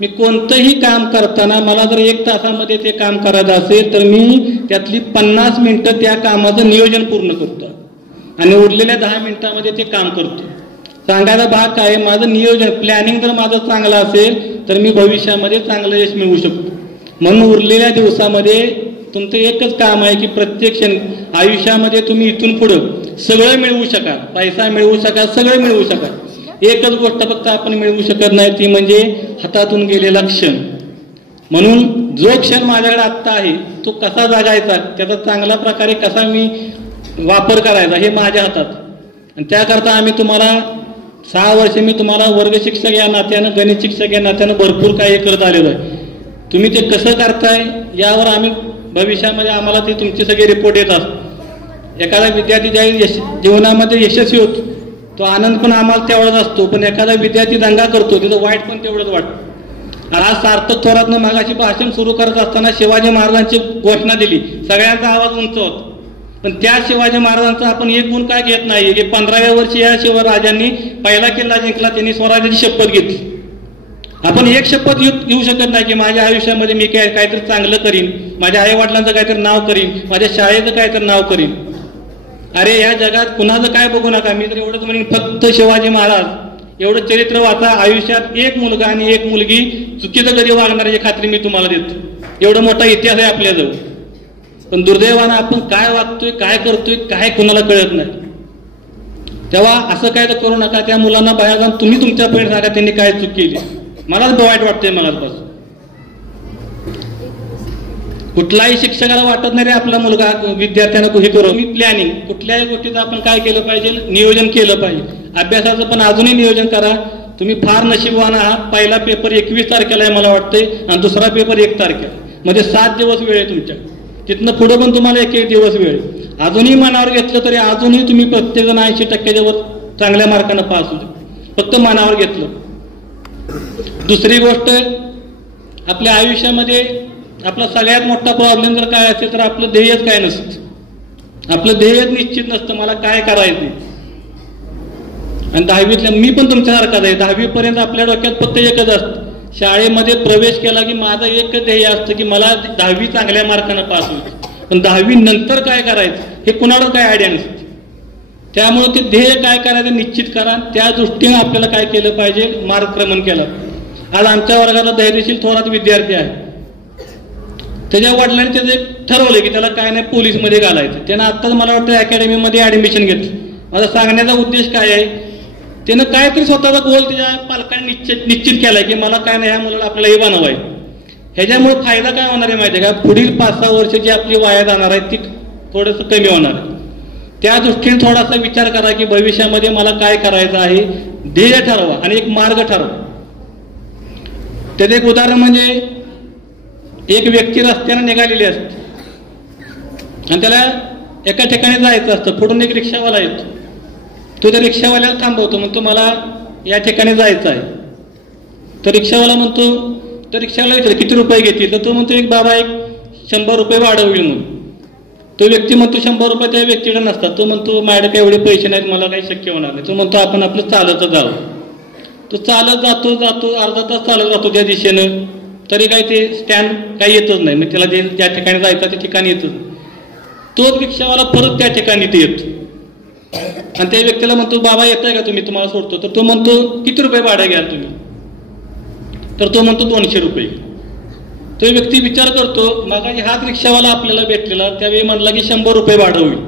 मी कोणतंही काम करताना मला जर 1 तासामध्ये ते काम करायचं असेल तर मी त्यातली 50 मिनिटं त्या कामाचं नियोजन पूर्ण करतो आणि उरलेल्या 10 मिनिटांमध्ये ते काम करतो. सांगायचा भाग काय? माझं नियोजन, प्लॅनिंग जर माझं चांगलं असेल तर मी भविष्यामध्ये चांगलं यश मिळवू शकतो. म्हणून उरलेल्या दिवसामध्ये तुमचं एकच काम आहे की प्रत्येक क्षण आयुष्यामध्ये तुम्ही इथून पुढं सगळं मिळवू शकाल. पैसा मिळवू शकाल, सगळं मिळवू शकाल. एकच गोष्ट फक्त आपण मिळवू शकत नाही, ती म्हणजे हातातून गेलेला क्षण. म्हणून जो क्षण माझ्याकडे आत्ता आहे तो कसा जगायचा, त्याचा चांगल्या प्रकारे कसा मी वापर करायचा हे माझ्या हातात. आणि त्याकरता आम्ही तुम्हाला 6 वर्ष मी तुम्हाला वर्ग शिक्षक या नात्यानं, गणित शिक्षक या नात्यानं भरपूर काही करत आलेलो आहे. तुम्ही ते कसं करताय यावर आम्ही भविष्यामध्ये आम्हाला ते तुमचे सगळे रिपोर्ट येत असतात. एखादा विद्यार्थी ज्या जीवनामध्ये यशस्वी होतो तो आनंद पण आम्हाला तेवढाच असतो, पण एखादा विद्यार्थी दंगा करतो तिथं वाईट पण तेवढंच वाटतं. आज सार्थक थोरातनं मागाशी भाषण सुरू करत असताना शिवाजी महाराजांची घोषणा दिली, सगळ्यांचा आवाज उंच होता. पण त्या शिवाजी महाराजांचा आपण एक गुण काय घेत नाही की 15व्या वर्षी या शिवराजांनी पहिला किल्ला जिंकला, त्यांनी स्वराज्याची शपथ घेतली. आपण एक शपथ घेऊ शकत नाही की माझ्या आयुष्यामध्ये मी काहीतरी चांगलं करीन, माझ्या आई वडिलांचं काहीतरी नाव करीन, माझ्या शाळेचं काहीतरी नाव करीन. अरे या जगात कुणाचं काय बघू नका, मी तर एवढंच म्हणेन फक्त शिवाजी महाराज एवढं चरित्र वाचा. आयुष्यात एक मुलगा आणि एक मुलगी चुकीचं कधी वागणार याची खात्री मी तुम्हाला देतो. एवढा मोठा इतिहास आहे आपल्याजवळ. पण दुर्दैवानं आपण काय वागतोय, काय करतोय, काय कुणाला कळत नाही. तेव्हा असं काय तर करू नका. त्या मुलांना बाहेर जाऊन तुम्ही तुमच्या पॉईंट सांगा त्यांनी काय चूक केली. मलाच वाईट वाटतंय मलाचपासून. कुठलाही शिक्षकाला वाटत नाही रे आपला मुलगा विद्यार्थ्यांना हे करू. मी प्लॅनिंग कुठल्याही गोष्टीचं आपण काय केलं पाहिजे? नियोजन केलं पाहिजे. अभ्यासाचं पण अजूनही नियोजन करा. तुम्ही फार नशीबवान आहात. पहिला पेपर 21 तारखेला आहे मला वाटतंय आणि दुसरा पेपर 1 तारखेला. म्हणजे 7 दिवस वेळ आहे तुमच्या. तिथनं पुढे पण तुम्हाला 1-1 दिवस वेळ. अजूनही मनावर घेतलं तरी अजूनही तुम्ही प्रत्येकजण 80%च्या वर चांगल्या मार्कानं पास होतो, फक्त मनावर घेतलं. दुसरी गोष्ट, आपल्या आयुष्यामध्ये आपला सगळ्यात मोठा प्रॉब्लेम जर काय असेल तर आपलं ध्येयच काय नसतं. आपलं ध्येयच निश्चित नसतं मला काय करायचं. आणि 10वीतल्या मी पण तुमच्यासारखाच आहे. 10वी पर्यंत आपल्या डोक्यात फक्त एकच असतं, शाळेमध्ये प्रवेश केला की माझं एकच ध्येय असतं की मला 10वी चांगल्या मार्कानं पास होईल. पण 10वी नंतर काय करायचं हे कुणाला काय आयडिया नसते. त्यामुळे ते ध्येय काय करायचं निश्चित करा. त्या दृष्टीने आपल्याला काय केलं पाहिजे? मार्गक्रमण केलं. आज आमच्या वर्गाला धैर्यशील थोरात विद्यार्थी आहे. त्याच्या वडिलांनी त्याचं ठरवलं की त्याला काय नाही पोलीसमध्ये घालायचं. त्यानं आत्ताच मला वाटतं अकॅडमीमध्ये ऍडमिशन घेतलं. माझा सांगण्याचा उद्देश काय आहे? त्यानं काहीतरी स्वतःचा गोल त्याच्या पालकांनी निश्चित केलाय की मला काय नाही ह्या मुलाला आपल्याला हे बनवाय. ह्याच्यामुळे फायदा काय होणार आहे माहिती आहे का? पुढील 5-6 वर्ष जी आपली वाया जाणार आहे ती थोडंसं कमी होणार आहे. त्या दृष्टीने थोडासा विचार करा की भविष्यामध्ये मला काय करायचं आहे, ध्येय ठरवा आणि एक मार्ग ठरवा. त्याचं एक उदाहरण म्हणजे एक व्यक्ती रस्त्याने निघालेली असते आणि त्याला एका ठिकाणी जायचं असतं. पुढून एक रिक्षावाला येतो, तो त्या रिक्षावाल्याला थांबवतो, म्हणतो मला या ठिकाणी जायचं आहे. तर रिक्षावाला म्हणतो, तर रिक्षावाला विचारतो किती रुपये घेतील, तर तो म्हणतो एक बाबा 100 रुपये भाडं होईल म्हणून. तो व्यक्ती म्हणतो 100 रुपये त्या व्यक्तीकडे नसतात. तो म्हणतो माझ्याकडे काही एवढे पैसे नाहीत, मला काही शक्य होणार नाही. तो म्हणतो आपण आपलं चालत जावं. तो चालत जातो अर्धा तास चालत जातो त्या दिशेनं, तरी काही ते स्टँड काही येतच नाही. मग त्याला ज्या ठिकाणी जायचं त्या ठिकाणी येतच नाही. तोच रिक्षावाला परत त्या ठिकाणी ते येतो आणि त्या व्यक्तीला म्हणतो बाबा येत आहे का तुम्ही, तुम्हाला सोडतो. तर तो म्हणतो किती रुपये भाडं घ्याल तुम्ही, तर तो म्हणतो 200 रुपये. तो व्यक्ती विचार करतो मग हाच रिक्षावाला आपल्याला भेटलेला त्यावेळी म्हणला की 100 रुपये भाडं होईल.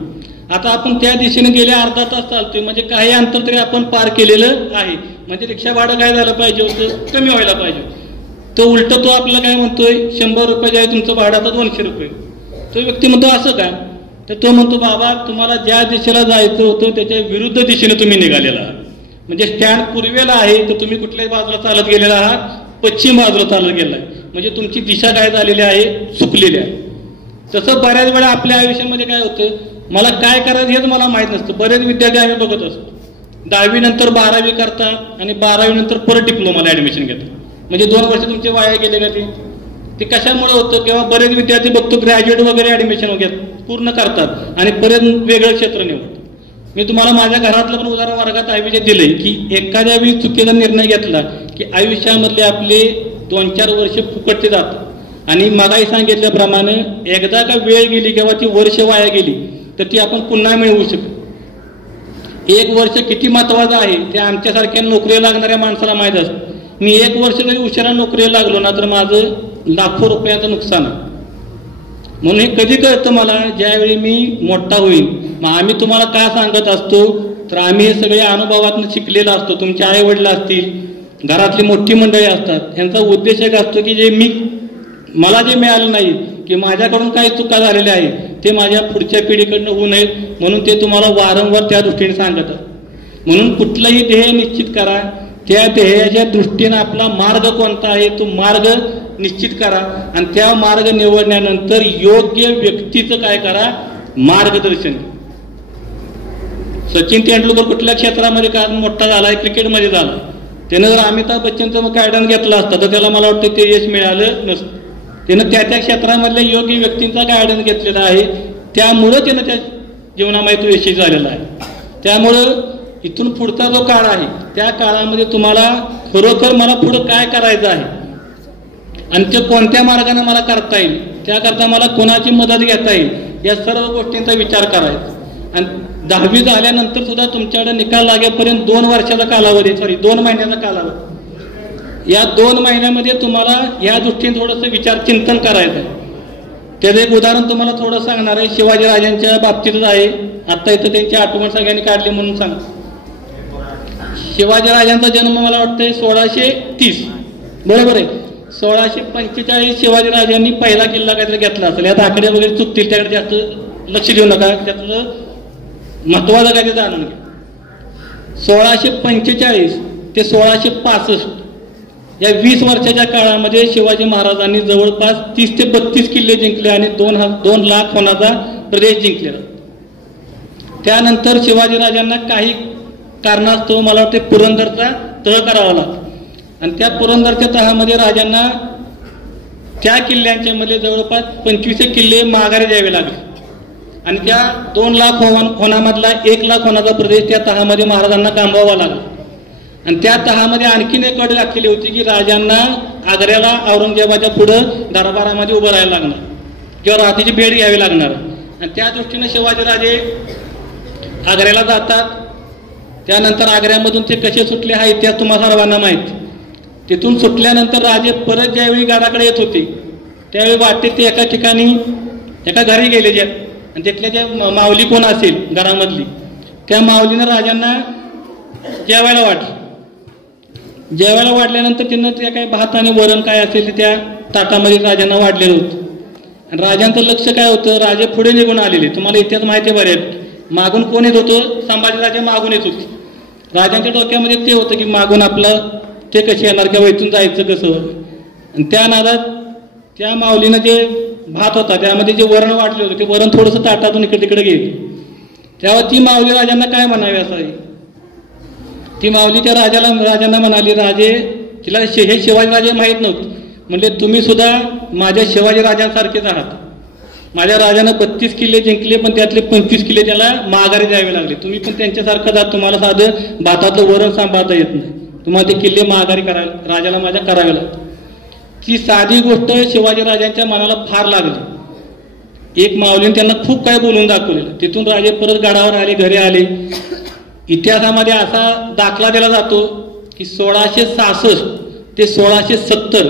आता आपण त्या दिशेने गेले अर्धा तास चालतोय, म्हणजे काही अंतर तरी आपण पार केलेलं आहे. म्हणजे रिक्षा भाडं काय झालं पाहिजे होतं, कमी व्हायला पाहिजे. तो उलट तो आपल्याला काय म्हणतोय 100 रुपये जे आहे तुमचं भाडं आता 200 रुपये. तो व्यक्ती म्हणतो असं का, तर तो म्हणतो बाबा तुम्हाला ज्या दिशेला जायचं होतं त्याच्या विरुद्ध दिशेने तुम्ही निघालेला आहात. म्हणजे स्टँड पूर्वेला आहे तर तुम्ही कुठल्याही बाजूला चालत गेलेला आहात, पश्चिम बाजूला चालत गेलाय. म्हणजे तुमची दिशा काय झालेली आहे, चुकलेली आहे. तसं बऱ्याच वेळा आपल्या आयुष्यामध्ये काय होतं, मला काय करायचं हेच मला माहीत नसतं. बरेच विद्यार्थी आम्ही बघत असतो 10वी नंतर 12वी करतात आणि 12वी नंतर परत डिप्लोमाला ऍडमिशन घेतात. म्हणजे 2 वर्ष तुमचे वाया गेले का ते कशामुळे होतं? किंवा बरेच विद्यार्थी बघतो ग्रॅज्युएट वगैरे ऍडमिशन पूर्ण करतात आणि परत वेगळं क्षेत्र निवडतात. मी तुम्हाला माझ्या घरातलं पण उदाहरण वर्गात आयुष्यात दिलंय की एखाद्या वेळी चुकीचा निर्णय घेतला की आयुष्यामधले आपले 2-4 वर्ष फुकटचे जातात. आणि मलाही सांगितल्याप्रमाणे एकदा का वेळ गेली किंवा ती वर्ष वाया गेली तर ती आपण पुन्हा मिळवू शकतो. 1 वर्ष किती महत्वाचं आहे ते आमच्यासारख्या नोकरीला लागणाऱ्या माणसाला माहीत असतं. मी 1 वर्ष जरी उशिरा नोकरीला लागलो ना तर माझं लाखो रुपयाचं नुकसान आहे. म्हणून हे कधी कळतं मला, ज्यावेळी मी मोठा होईल. मग आम्ही तुम्हाला काय सांगत असतो, तर आम्ही हे सगळे अनुभवातून शिकलेला असतो. तुमचे आई वडील असतील, घरातली मोठी मंडळी असतात, यांचा उद्देश एक असतो की जे मला जे मिळालं नाही, की माझ्याकडून काही चुका झालेल्या आहे ते माझ्या पुढच्या पिढीकडनं होऊ नयेत, म्हणून ते तुम्हाला वारंवार त्या दृष्टीने सांगत. म्हणून कुठलंही ध्येय निश्चित करा, त्या ध्येयाच्या दृष्टीने आपला मार्ग कोणता आहे तो मार्ग निश्चित करा आणि त्या मार्ग निवडल्यानंतर योग्य व्यक्तीचं काय करा, मार्गदर्शन. सचिन तेंडुलकर कुठल्या क्षेत्रामध्ये काय मोठा झालाय, क्रिकेटमध्ये झाला. त्यानं जर अमिताभ बच्चनचं गायडन्स घेतला असता तर त्याला मला वाटतं ते यश मिळालं नसतं. त्यानं त्या क्षेत्रामधल्या योग्य व्यक्तींचा गायडन्स घेतलेला आहे, त्यामुळं त्यानं त्या जीवनामध्ये तो यशस्वी झालेला आहे. त्यामुळं इथून पुढचा जो काळ आहे त्या काळामध्ये तुम्हाला खरोखर मला पुढं काय करायचं आहे आणि ते कोणत्या मार्गाने मला करता येईल, त्याकरता मला कोणाची मदत घेता येईल, या सर्व गोष्टींचा विचार करायचा. आणि 10वी झाल्यानंतर सुद्धा तुमच्याकडे निकाल लागेपर्यंत 2 वर्षाचा कालावधी, 2 महिन्याचा कालावधी. या 2 महिन्यामध्ये तुम्हाला या दृष्टीने थोडंसं विचार चिंतन करायचं आहे. त्याचं एक उदाहरण तुम्हाला थोडं सांगणार आहे, शिवाजीराजांच्या बाबतीतच आहे. आता इथं त्यांची आठवण सगळ्यांनी काढली म्हणून सांग. शिवाजीराजांचा जन्म मला वाटतंय 1630, बरोबर आहे. 1645 शिवाजीराजांनी पहिला किल्ला काहीतरी घेतला असेल. यात आकडे वगैरे चुकतील, त्याकडे जास्त लक्ष देऊ नका, त्यातलं महत्वाचं काय ते जाणून घ्या. 1645 ते 1665 या 20 वर्षाच्या काळामध्ये शिवाजी महाराजांनी जवळपास 30 ते 32 किल्ले जिंकले आणि 2 लाख होणारा प्रदेश जिंकलेला. त्यानंतर शिवाजीराजांना काही कारणास्तव मला वाटते पुरंदरचा तह करावा लागला आणि त्या पुरंदरच्या तहामध्ये राजांना त्या किल्ल्यांच्या मध्ये जवळपास 25 किल्ले माघारी द्यावे लागले आणि त्या 2 लाख होणामधला 1 लाख होणारा प्रदेश त्या तहामध्ये महाराजांना कांबावा लागला. आणि त्या तहामध्ये आणखीन एक अट घातलेली होती की राजांना आग्र्याला औरंगजेबाच्या पुढं दरबारामध्ये उभं राहायला लागणार किंवा रात्रीची भेट घ्यावी लागणार. आणि त्या दृष्टीने शिवाजीराजे आग्र्याला जातात. त्यानंतर आग्र्यामधून ते कसे सुटले हा इतिहास तुम्हाला सर्वांना माहिती. तिथून सुटल्यानंतर राजे परत ज्यावेळी गडाकडे येत होते त्यावेळी वाटेत ते एका ठिकाणी एका घरी गेले जे आणि तिथल्या ज्या माऊली कोण असेल घरामधली त्या माऊलीनं राजांना जेवायला वाटलं. जेवायला वाढल्यानंतर त्यांना त्या काय भात आणि वरण काय असेल ते त्या ताटामध्ये राजांना वाढलेलं होतं. आणि राजांचं लक्ष काय होतं, राजे पुढे निघून आलेले. तुम्हाला इतिहास माहिती आहे बऱ्यापैकी. मागून कोण येत होतं, संभाजीराजे मागून येत होते. राजांच्या डोक्यामध्ये ते होतं की मागून आपलं ते कसे येणार किंवा इथून जायचं कसं. आणि त्या नादात त्या माऊलीनं जे भात होता त्यामध्ये जे वरण वाटले होते ते वरण थोडंसं ताटातून इकडे तिकडे गेले. तेव्हा ती माऊली राजांना काय म्हणावी असावी. ती माऊली त्या राजांना म्हणाली, राजे तिला हे शिवाजीराजे माहीत नव्हते. म्हणजे तुम्ही सुद्धा माझ्या शिवाजी राजांसारखेच आहात. माझ्या राजानं 32 किल्ले जिंकले पण त्यातले 25 किल्ले त्याला माघारी द्यावे लागले. तुम्ही पण त्यांच्यासारखं आहात. तुम्हाला साधं भातातलं वरण सांभाळता येत नाही. तुम्हाला ते किल्ले माघारी करायला राजाला माझ्या करावे लागतात. ती साधी गोष्ट शिवाजी राजांच्या मनाला फार लागली. एक माऊलीने त्यांना खूप काय बोलून दाखवलेलं. तिथून राजे परत गडावर आले, घरी आले. इतिहासामध्ये असा दाखला दिला जातो की 1666 ते 1670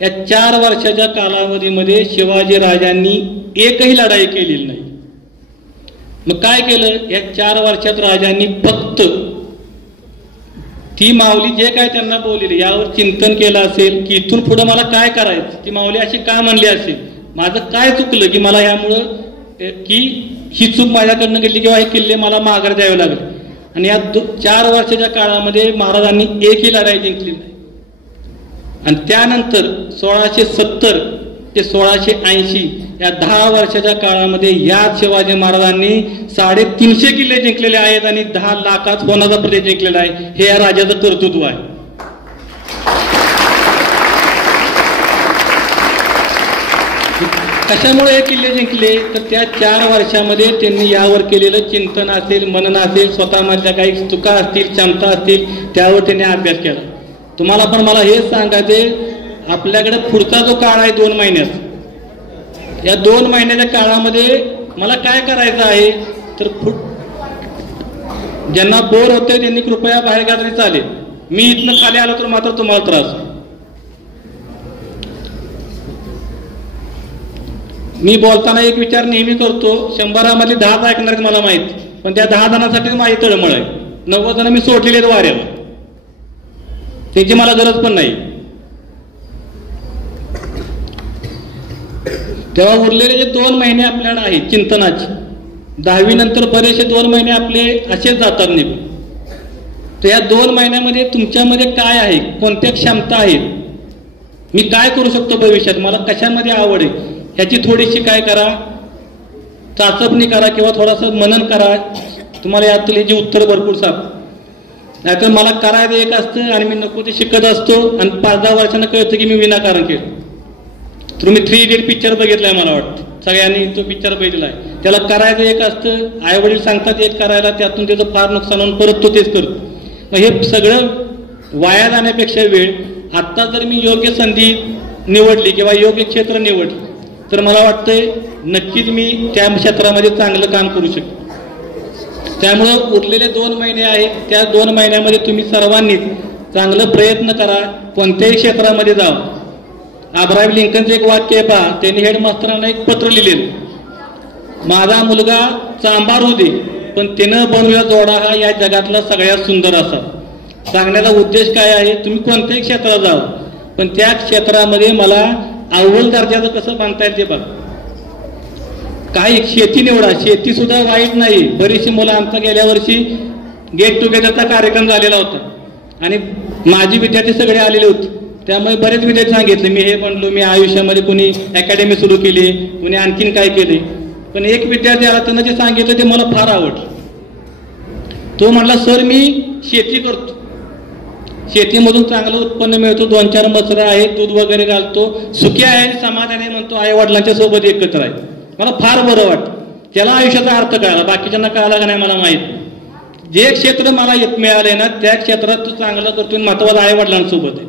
या 4 वर्षाच्या कालावधीमध्ये शिवाजी राजांनी एकही लढाई केलेली नाही. मग काय केलं, या 4 वर्षात राजांनी फक्त ती माऊली जे काय त्यांना बोललेली यावर चिंतन केलं असेल की इथून पुढे मला काय करायचं. ती माऊली अशी का म्हणली असेल, माझं काय चुकलं की मला यामुळं की ही चूक माझ्याकडनं गेली किंवा हे किल्ले मला माघार द्यावे लागले. आणि या 4 वर्षाच्या काळामध्ये महाराजांनी एकही लढाई जिंकली नाही. आणि त्यानंतर 1670 ते 1680 या 10 वर्षाच्या काळामध्ये या शिवाजी महाराजांनी 350 किल्ले जिंकलेले आहेत आणि 10 लाखात होणारा प्रदेश जिंकलेला आहे. हे या राजाचं कर्तृत्व आहे. कशामुळे हे किल्ले जिंकले तर त्या 4 वर्षामध्ये त्यांनी यावर केलेलं चिंतन असेल, मनन असेल, स्वतःमधल्या काही चुका असतील, क्षमता असतील, त्यावर त्यांनी अभ्यास केला. तुम्हाला पण मला हेच सांगायचे, आपल्याकडे पुढचा जो काळ आहे 2 महिन्याचा, या 2 महिन्याच्या काळामध्ये मला काय करायचं आहे तर ज्यांना बोर होते त्यांनी कृपया बाहेर गेला तरी चालेल. मी इथनं खाली आलो तर मात्र तुम्हाला त्रास. मी बोलताना एक विचार नेहमी करतो, 100 मधले 10 ऐकणार मला माहित, पण त्या 10 जणांसाठी माझी तळमळ आहे. 90 जण मी सोडलेले वाऱ्याला, त्याची मला गरज पण नाही. तेव्हा उरलेले जे 2 महिने आपल्याला आहेत चिंतनाचे, 10वी नंतर बरेचसे 2 महिने आपले असेच जातात नाही. तर या 2 महिन्यामध्ये तुमच्यामध्ये काय आहे, कोणत्या क्षमता आहेत, मी काय करू शकतो भविष्यात, मला कशामध्ये आवड आहे, ह्याची थोडीशी काय करा, चाचपणी करा किंवा थोडंसं मनन करा. तुम्हाला यातून ह्याची उत्तर भरपूर साप. नाहीतर मला करायचं एक असतं आणि मी नको ते शिकत असतो आणि 5-10 वर्षांना कळतं की मी विनाकारण केलं. तुम्ही 3 इडियट पिक्चर बघितलाय मला वाटतं, सगळ्यांनी तो पिक्चर बघितलाय. त्याला करायचं एक असतं, आई वडील सांगतात एक करायला, त्यातून त्याचं फार नुकसान होऊन परत तो तेच करतो. मग हे सगळं वाया जाण्यापेक्षा वेळ आत्ता जर मी योग्य संधी निवडली किंवा योग्य क्षेत्र निवडलं तर मला वाटतंय नक्कीच मी त्या क्षेत्रामध्ये चांगलं काम करू शकतो. त्यामुळं उरलेले 2 महिने आहेत, त्या 2 महिन्यामध्ये तुम्ही सर्वांनीच चांगलं प्रयत्न करा, कोणत्याही क्षेत्रामध्ये जावं. अब्राहम लिंकनचं एक वाक्य आहे पहा, त्यांनी हेडमास्टरांना एक पत्र लिहिलेलं, माझा मुलगा चांभार होऊ दे पण त्यानं बनवलेला जोडा हा या जगातला सगळ्यात सुंदर असा. सांगण्याचा उद्देश काय आहे, तुम्ही कोणत्याही क्षेत्रात जावं पण त्या क्षेत्रामध्ये मला अव्वल दर्जाचं कसं बांधता येईल ते बघा. काही शेती निवडा, शेती सुद्धा वाईट नाही. बरीचशी मुलं आमचा गेल्या वर्षी गेट टुगेदरचा कार्यक्रम झालेला होता आणि माझी विद्यार्थी सगळे आलेले होते. त्यामुळे बरेच विद्यार्थी सांगितले मी हे बनलो, मी आयुष्यामध्ये कोणी अकॅडमी सुरू केली, कोणी आणखीन काय केले. पण एक विद्यार्थी आला, त्यानं जे सांगितलं ते मला फार आवडलं. तो म्हटला सर मी शेती करतो, शेतीमधून चांगलं उत्पन्न मिळतो, 2-4 मसरं आहेत, दूध वगैरे घालतो, सुखी आहे, समाधानी म्हणतो, आई वडिलांच्या सोबत एकत्र आहे. मला फार बरं वाटतं. त्याला आयुष्याचा अर्थ कळाला, बाकीच्यांना कळाला का नाही मला माहित. जे क्षेत्र मला मिळालंय ना त्या क्षेत्रात तू चांगलं करतोय, महत्वाचं आई वडिलांसोबत आहे.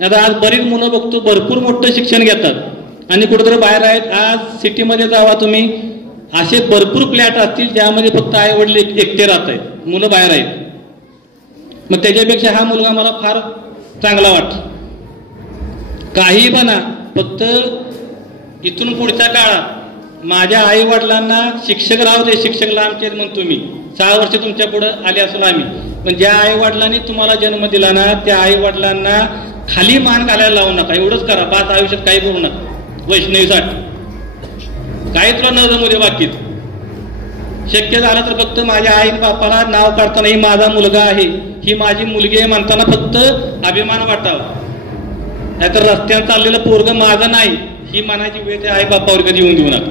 आता आज बरीच मुलं बघतो भरपूर मोठं शिक्षण घेतात आणि कुठेतरी बाहेर आहेत. आज सिटीमध्ये जावा तुम्ही, असे भरपूर फ्लॅट असतील ज्यामध्ये फक्त आई वडील एकटे राहत आहेत, मुलं बाहेर आहेत. मग त्याच्यापेक्षा हा मुलगा मला फार चांगला वाटतो. काही बना, फक्त इथून पुढच्या काळात माझ्या आई वडिलांना शिक्षक राहू दे, शिक्षक लांबचे म्हणतो मी, 6 वर्ष तुमच्या पुढे आले असलो आम्ही, पण ज्या आई वडिलांनी तुम्हाला जन्म दिला ना त्या आई वडिलांना खाली मान घालायला लावू नका. एवढंच करा, बात आयुष्यात काही करू नका वैष्णवीसाठी. काही तुला न जमू दे बाकीत. शक्य झालं तर फक्त माझ्या आई बापाला नाव काढताना ही माझा मुलगा आहे, ही माझी मुलगी आहे म्हणताना फक्त अभिमान वाटावा. नाहीतर रस्त्यावर चाललेलं पोरग माझं नाही ही म्हणायची वेळ त्या आई बापावर कधी येऊन देऊ नका.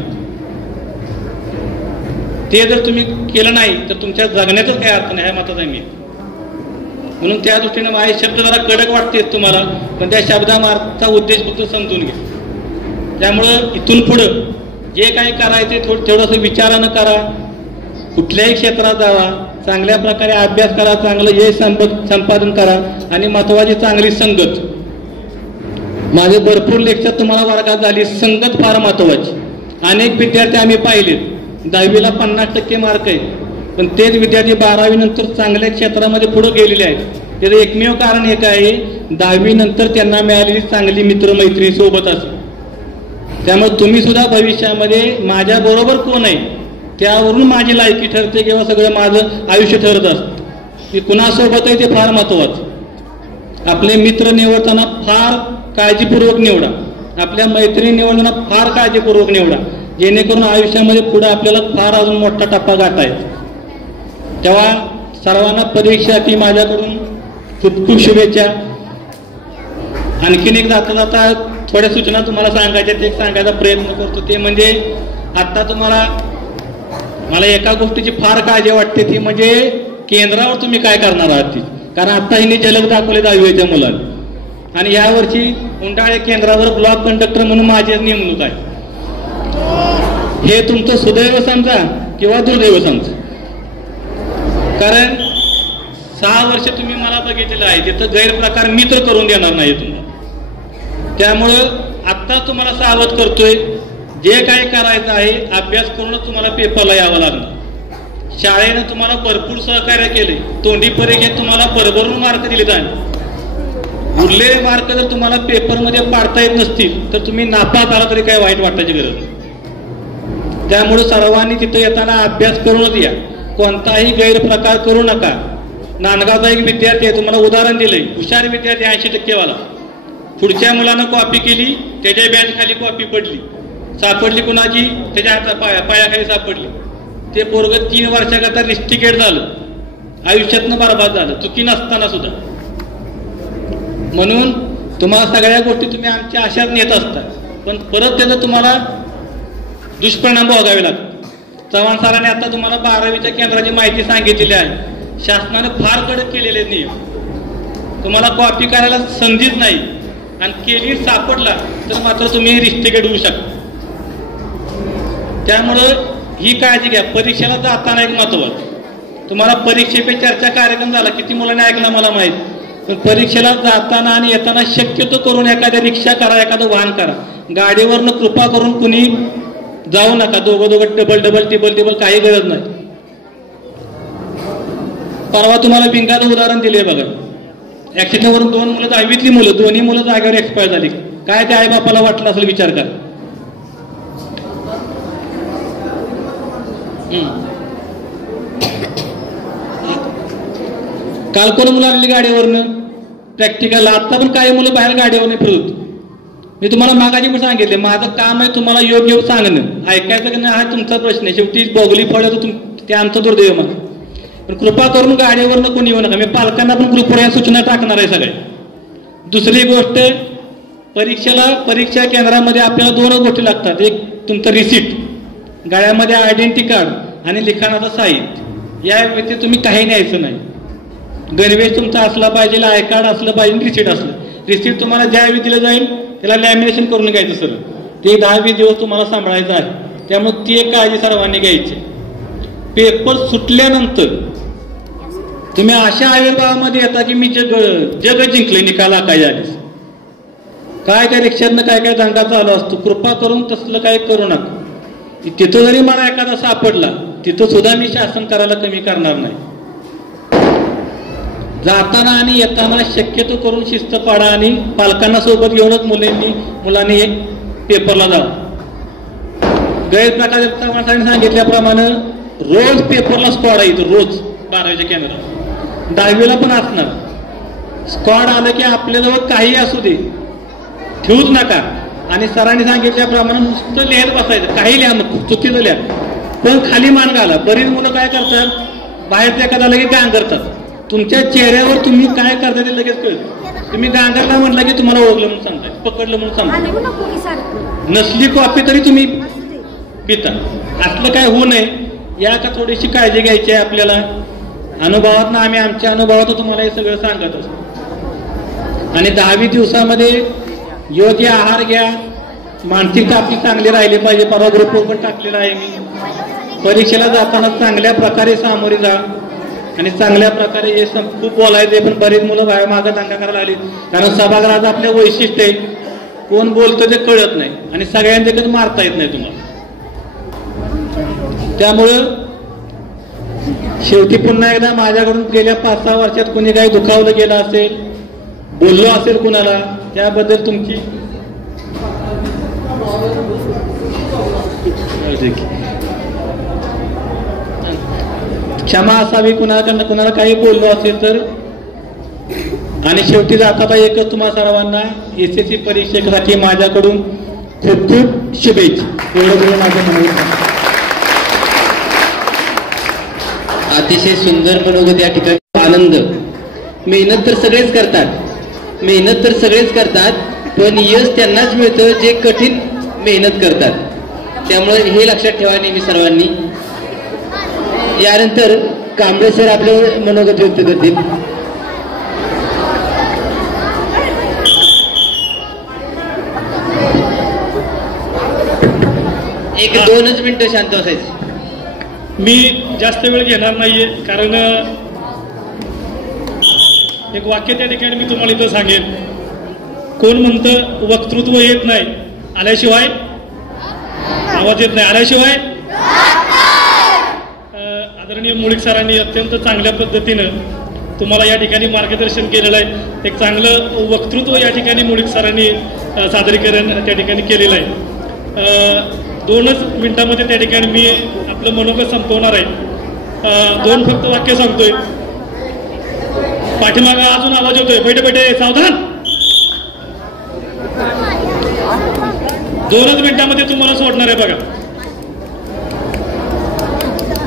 ते जर तुम्ही केलं नाही तर तुमच्या जगण्याचाच काही अर्थ नाही, ह्या मतात आहे मी. म्हणून त्या दृष्टीने माझे शब्द जरा कडक वाटतेच तुम्हाला, पण त्या शब्दामागचा उद्देश फक्त समजून घ्या. त्यामुळं इथून पुढं जे काही करायचे थोडंसं विचारानं करा. कुठल्याही क्षेत्रात जावा, चांगल्या प्रकारे अभ्यास करा, चांगलं यश संपादन करा आणि महत्वाची चांगली संगत. माझे भरपूर लेक्चर तुम्हाला वर्गात झाली. संगत फार महत्वाची. अनेक विद्यार्थी आम्ही पाहिलेत 10वीला 50% मार्क आहेत, पण तेच विद्यार्थी 12वी नंतर चांगल्या क्षेत्रामध्ये पुढे गेलेले आहेत. त्याचं एकमेव कारण एक आहे, 10वी नंतर त्यांना मिळालेली चांगली मित्रमैत्री सोबत असेल. त्यामुळे तुम्ही सुद्धा भविष्यामध्ये माझ्या बरोबर कोण आहे त्यावरून माझी लायकी ठरते किंवा सगळं माझं आयुष्य ठरत असतं. मी कुणासोबत आहे ते फार महत्वाचं. आपले मित्र निवडताना फार काळजीपूर्वक निवडा. आपल्या मैत्रिणी निवडताना फार काळजीपूर्वक निवडा, जेणेकरून आयुष्यामध्ये पुढे आपल्याला फार अजून मोठा टप्पा गाठायचा. तेव्हा सर्वांना परीक्षेसाठी माझ्याकडून खूप खूप शुभेच्छा. आणखीन एक जाता जाता थोड्या सूचना तुम्हाला सांगायच्या, ते सांगायचा प्रयत्न करतो. ते म्हणजे आता तुम्हाला मला एका गोष्टीची फार काळजी वाटते, ती म्हणजे केंद्रावर तुम्ही काय करणार आहात ती. कारण आता हिने झलक दाखवले 10वीच्या मुलांनी, आणि यावर्षी उंडाळे केंद्रावर ब्लॉक कंडक्टर म्हणून माझी नेमणूक आहे. हे तुमचं सुदैव समजा किंवा दुर्दैव समजा. कारण 6 वर्ष तुम्ही मला बघितलेलं आहे, तिथं गैरप्रकार मी तर करून देणार नाही तुम्हाला. त्यामुळं आत्ताच तुम्हाला सावध करतोय, जे काही करायचं आहे अभ्यास करूनच तुम्हाला पेपरला यावं लागणार. शाळेनं तुम्हाला भरपूर सहकार्य केले, तोंडी परीक्षेत तुम्हाला भरभरून मार्क दिले जाईल. उरलेले मार्क जर तुम्हाला पेपरमध्ये पाडता येत नसतील तर तुम्ही नापास आला तरी काही वाईट वाटायची गरज नाही. त्यामुळे सर्वांनी तिथं येताना अभ्यास करूनच या, कोणताही गैरप्रकार करू नका. नांदगावचा एक विद्यार्थी आहे, तुम्हाला उदाहरण दिलंय, हुशार विद्यार्थी 80% वाला. पुढच्या मुलानं कॉपी केली, त्याच्या बँच खाली कॉपी पडली, सापडली कुणाची, त्याच्या हातात पायाखाली सापडली. ते पोरग 3 वर्षाकरता रिस्टिकेट झालं, आयुष्यातनं बरबाद झालं, चुकी नसताना सुद्धा. म्हणून तुम्हाला सगळ्या गोष्टी तुम्ही आमच्या अशाच नेत असता, पण परत त्याचं तुम्हाला दुष्परिणाम भोगावे लागतात. चव्हाण सरांनी आता तुम्हाला 12वीच्या केंद्राची माहिती सांगितलेली आहे. शासनाने फार कडक केलेले नियम. तुम्हाला कॉपी करायला संधीच नाही, आणि केली सापडला तर मात्र तुम्ही रिस्टिकेट होऊ शकता. त्यामुळं ही काळजी घ्या. परीक्षेला जाताना एक महत्वाचं, तुम्हाला परीक्षेपे चर्चा कार्यक्रम झाला, किती मुलांनी ऐकला मला माहित, पण परीक्षेला जाताना आणि येताना शक्यतो करून एखाद्या रिक्षा करा, एखादं वाहन करा. गाडीवरनं कृपा करून कुणी जाऊ नका. दोघं डबल टिबल काही गरज नाही. परवा तुम्हाला बिंगाचं उदाहरण दिले बघा, ऍक्सिडेंटवरून 2 मुलं 10वीतली मुलं, दोन्ही मुलं जागेवर एक्सपायर झाली. काय त्या आई बापाला वाटलं असेल विचार करा. काल कोण मुलं आलेली गाडीवरनं प्रॅक्टिकल. आता पण काही मुलं बाहेर गाडीवरनं फिरत. मी तुम्हाला मागाची पण सांगितले, माझं काम आहे तुम्हाला योग्य सांगणं. ऐकायचं की नाही हा तुमचा प्रश्न आहे. शेवटी बघली फळत ते आमचा दुर्दैव मला. पण कृपा करून गाडीवरनं कोणी येऊ नका. मी पालकांना पण ग्रुपवर या सूचना टाकणार आहे सगळ्या. दुसरी गोष्ट, परीक्षा केंद्रामध्ये आपल्याला 2 गोष्टी लागतात. एक तुमचं रिसिट, गळ्यामध्ये आयडेंटिटी कार्ड आणि लिखाणाचं साहित्य. या व्यतिरिक्त तुम्ही काही न्यायचं नाही. गणवेश तुमचा असला पाहिजे, आय कार्ड असलं पाहिजे, रिसिट असलं. रिसिट तुम्हाला ज्यावेळी दिलं जाईल त्याला लॅमिनेशन करून घ्यायचं सर. ते 10-20 दिवस तुम्हाला सांभाळायचं आहे. त्यामुळे ती एक काळजी सर्वांनी घ्यायची. पेपर सुटल्यानंतर तुम्ही अशा आविर्भावामध्ये येता की मी जग जिंकले निकाल काय झाले. काय त्या रिक्षातनं काय काय धंदा चालू असतो. कृपा करून तसलं काय करू नका. तिथं जरी मला एखादा सापडला तिथं सुद्धा मी शासन करायला कमी करणार नाही. जाताना आणि येताना शक्यतो करून शिस्त पाडा आणि पालकांना सोबत घेऊनच मुलांनी एक पेपरला जावं. गैरप्रकार सरांनी सांगितल्याप्रमाणे रोज पेपरला स्क्वॉड आहे इथं, रोज 12वीच्या कॅमेरा 10वीला पण असणार. स्क्वॉड आलं की आपल्याजवळ काही असू दे ठेवूच नका. आणि सरांनी सांगितल्याप्रमाणे नुसतं लिहायला बसायचं, काही लिहा मग चुकीचं लिहा, पण खाली मान घाला. बरीच मुलं काय करतात, बाहेरच्या एखादा लगेच गांगरतात. तुमच्या चेहऱ्यावर तुम्ही काय करता ते लगेच कळतं. तुम्ही गांगरला म्हटलं की तुम्हाला ओळखलं म्हणून सांगताय, पकडलं म्हणून सांगताय. नसली कॉपी तरी तुम्ही पिता. असलं काय होऊ नये या का थोडीशी काळजी घ्यायची आहे आपल्याला. अनुभवात आम्ही आमच्या अनुभवात तुम्हाला हे सगळं सांगत असतो. आणि 10 दिवसामध्ये योग्य आहार घ्या, मानसिकता आपली चांगली राहिली पाहिजे. परवा ग्रुपवर पण टाकलेला आहे मी. परीक्षेला जाताना चांगल्या प्रकारे सामोरे जा आणि चांगल्या प्रकारे हे खूप बोलायचे, पण बरीच मुलं बाहेर मागं दंगा करायला आली. कारण सभागृहाचं आपलं वैशिष्ट्य आहे, कोण बोलतं ते कळत नाही आणि सगळ्यांच्याकडे मारता येत नाही तुम्हाला. त्यामुळं शेवटी पुन्हा एकदा माझ्याकडून गेल्या 5-6 वर्षात कोणी काही दुखावलं गेलं असेल, बोललो असेल कुणाला, त्याबद्दल तुमची क्षमा असावी. कुणाकडनं कुणाला काही बोललो असेल तर. आणि शेवटी जाता एकच तुम्हा सर्वांना SSC परीक्षेसाठी माझ्याकडून खूप खूप शुभेच्छा. एवढं माझं म्हणणं. अतिशय सुंदर मनोगत या ठिकाणी. आनंद. मेहनत तर सगळेच करतात, पण यश त्यांनाच मिळतं जे कठीण मेहनत करतात. त्यामुळे हे लक्षात ठेवा नेहमी सर्वांनी. यानंतर कांबळे सर आपले मनोगत व्यक्त करतील. एक 2 मिनिटं शांत बसायचं. मी जास्त वेळ घेणार नाहीये, कारण एक वाक्य त्या ठिकाणी मी तुम्हाला इथं सांगेन. कोण म्हणतं वक्तृत्व येत नाही आल्याशिवाय, आवाज येत नाही आल्याशिवाय. आदरणीय मुळीक सरांनी अत्यंत चांगल्या पद्धतीनं तुम्हाला या ठिकाणी मार्गदर्शन केलेलं आहे. एक चांगलं वक्तृत्व या ठिकाणी मुळीक सरांनी सादरीकरण त्या ठिकाणी केलेलं आहे. 2 मिनिटांमध्ये त्या ठिकाणी मी आपलं मनोगत संपवणार आहे. 2 फक्त वाक्य सांगतोय. पाठीमागा अजून आवाज होतोय, बैठे सावधान. 2 मिनिटांमध्ये तुम्हाला सोडणार आहे. बघा,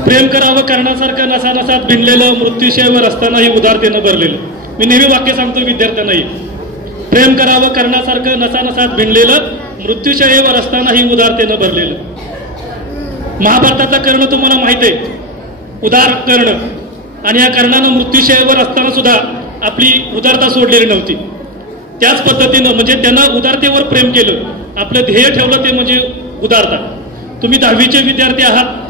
प्रेम करावं करण्यासारखं नसानसात भिनलेलं, मृत्यूशयवर असतानाही उदारतेनं भरलेलं. मी नेहमी वाक्य सांगतो विद्यार्थ्यांनाही. प्रेम करावं करण्यासारखं नसानसात भिनलेलं, मृत्यूशयवर असतानाही उदारतेनं भरलेलं. महाभारतातलं कर्ण तुम्हाला माहित आहे, उदार कर्ण. आणि या कर्णानं मृत्यूशयवर असताना सुद्धा आपली उदारता सोडलेली नव्हती. त्याच पद्धतीनं म्हणजे त्यानं उदारतेवर प्रेम केलं, आपलं ध्येय ठेवलं ते म्हणजे उदारता. तुम्ही 10वीचे विद्यार्थी आहात,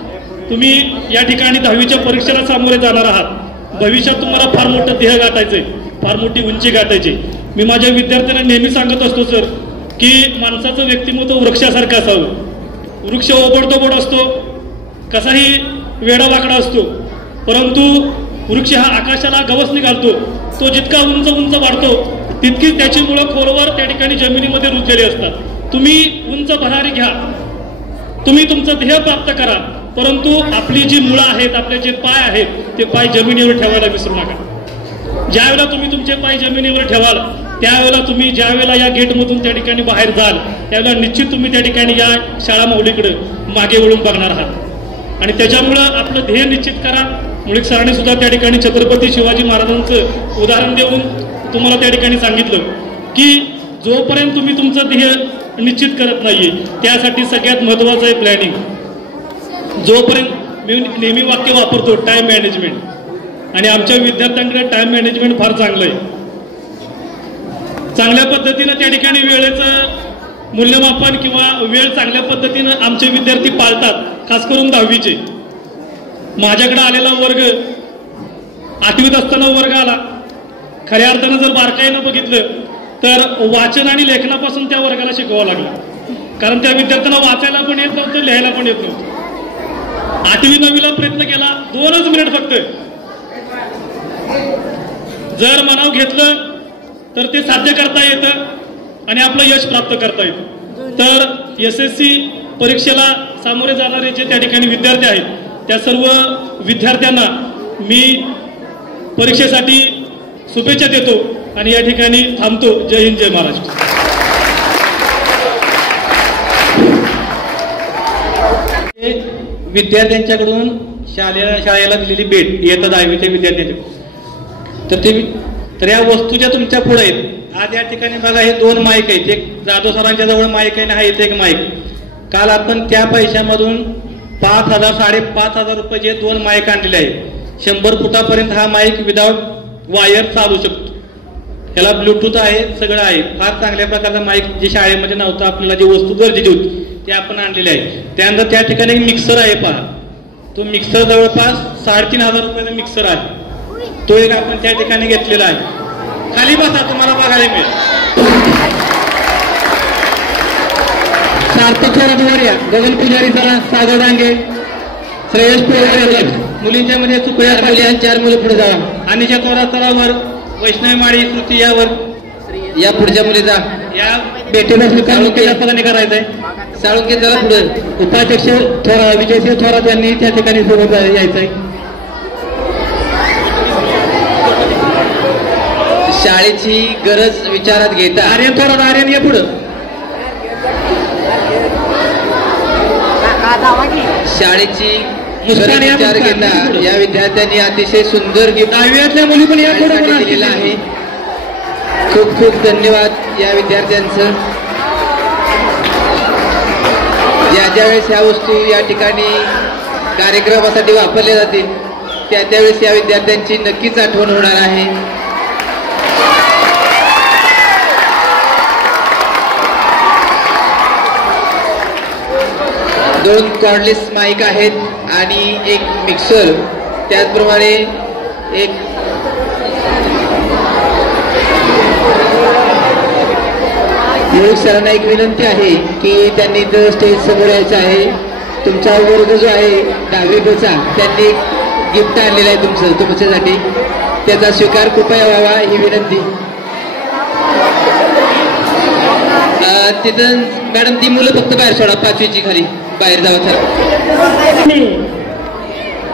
तुम्ही या ठिकाणी 10वीच्या परीक्षेला सामोरे जाणार आहात. भविष्यात तुम्हाला फार मोठं ध्येय गाठायचंय, फार मोठी उंची गाठायची. मी माझ्या विद्यार्थ्यांना नेहमी सांगत असतो सर, की माणसाचं व्यक्तिमत्व वृक्षासारखं असावं. वृक्ष ओबडतोबड असतो, कसाही वेडावाकडा असतो, परंतु वृक्ष हा आकाशाला गवसणी घालतो. तो जितका उंच उंच वाढतो तितकीच त्याची मुळं खोलवर त्या ठिकाणी जमिनीमध्ये रुजलेली असतात. तुम्ही उंच भरारी घ्या, तुम्ही तुमचं ध्येय प्राप्त करा, परंतु आपली जी मुळं आहेत, आपले जे पाय आहेत, ते पाय जमिनीवर ठेवायला विसरू नका. ज्यावेळेला तुम्ही तुमचे पाय जमिनीवर ठेवाल, त्यावेळेला तुम्ही ज्यावेळेला या गेटमधून त्या ठिकाणी बाहेर जाल, त्यावेळेला निश्चित तुम्ही त्या ठिकाणी या शाळा माऊलीकडे मागे वळून बघणार आहात. आणि त्याच्यामुळं आपलं ध्येय निश्चित करा. मुळीक सरांनी सुद्धा त्या ठिकाणी छत्रपती शिवाजी महाराजांचं उदाहरण देऊन तुम्हाला त्या ठिकाणी सांगितलं की जोपर्यंत तुम्ही तुमचं ध्येय निश्चित करत नाहीये, त्यासाठी सगळ्यात महत्वाचं आहे प्लॅनिंग. जोपर्यंत मी नेहमी वाक्य वापरतो टाइम मॅनेजमेंट, आणि आमच्या विद्यार्थ्यांकडे टाइम मॅनेजमेंट फार चांगलं आहे. चांगल्या पद्धतीनं त्या ठिकाणी वेळेचं मूल्यमापन किंवा वेळ चांगल्या पद्धतीनं आमचे विद्यार्थी पाळतात, खास करून 10वीचे. माझ्याकडे आलेला वर्ग 8वीत असताना वर्ग आला, खऱ्या अर्थानं जर बारकाईनं बघितलं तर वाचन आणि लेखनापासून त्या वर्गाला शिकवावं लागलं. कारण त्या विद्यार्थ्यांना वाचायला पण येत नव्हतं, लिहायला पण येत नव्हतं. 8वी 9वीला प्रयत्न केला, 2च मिनिट फक्त. जर मनाव घेतलं तर ते साध्य करता येतं आणि आपलं यश प्राप्त करता येतं. तर SSC परीक्षेला सामोरे जाणारे जे त्या ठिकाणी विद्यार्थी आहेत त्या सर्व विद्यार्थ्यांना मी परीक्षेसाठी शुभेच्छा देतो आणि या ठिकाणी थांबतो. जय हिंद, जय महाराष्ट्र. विद्यार्थ्यांच्याकडून शाळेला दिलेली भेट इयत्ता 10वीच्या विद्यार्थ्यांच्या तर या वस्तू ज्या तुमच्या पुढे आहेत आज या ठिकाणी बघा हे 2 माईक आहेत. एक जाधव सरांच्या जवळ माईक आहे आणि हा इथे एक माईक. काल आपण त्या पैशामधून 5,000 ₹5,500 रुपयाचे 2 माईक आणलेले आहेत. 100 फुटापर्यंत हा माईक विदाउट वायर चालू शकतो. ह्याला ब्लूटूथ आहे, सगळं आहे. फार चांगल्या प्रकारचा माईक जे शाळेमध्ये नव्हतं आपल्याला जी वस्तू गरजेची होती ते आपण आणलेले आहे. त्यानंतर त्या ठिकाणी एक मिक्सर आहे पहा. तो मिक्सर जवळपास 3,500 रुपयाचा मिक्सर आहे. तो एक आपण त्या ठिकाणी घेतलेला आहे. खाली बसा, तुम्हाला बघायला मिळेल. सार्थक थोरात, गगन पुजारी सर, सागर डांगे, श्रेयस पोळे, मुलींच्या मध्ये सुप्रिया पाटील, 4 मुलं पुढे जावा. अनिशा थोरात सरावर, वैष्णवी माळी, श्रुती यावर, या पुढच्या मुलीचा या भेटीला स्वीकार पदाने करायचंय. साळुंके जरा पुढे. उपाध्यक्ष विजयसिंह थोरात यांनी त्या ठिकाणी सोबत यायचंय. शाळेची गरज विचारात घेता आर्यन थोरात, आर्यन या पुढं. शाळेची विचार घेता या विद्यार्थ्यांनी अतिशय सुंदर गिफ्ट 10वीतल्या मुली पण या पुढे दिलेला आहे. खूप खूप धन्यवाद या विद्यार्थ्यांचं. ज्यावेळेस ह्या वस्तू या ठिकाणी कार्यक्रमासाठी वापरल्या जातील त्यावेळेस या विद्यार्थ्यांची नक्कीच आठवण होणार आहे. दोन कॉर्डलेस माईक आहेत आणि एक मिक्सर. त्याचप्रमाणे एक मुळीक सरांना एक विनंती आहे की त्यांनी इथं स्टेज समोर यायचं आहे. तुमचा वर्ग जो आहे 10वी बचा त्यांनी गिफ्ट आणलेलं आहे तुमच्यासाठी. त्याचा स्वीकार कृपया व्हावा ही विनंती. तिथं मॅडम ती मुलं फक्त बाहेर सोडा, 5वीची खाली बाहेर जावं.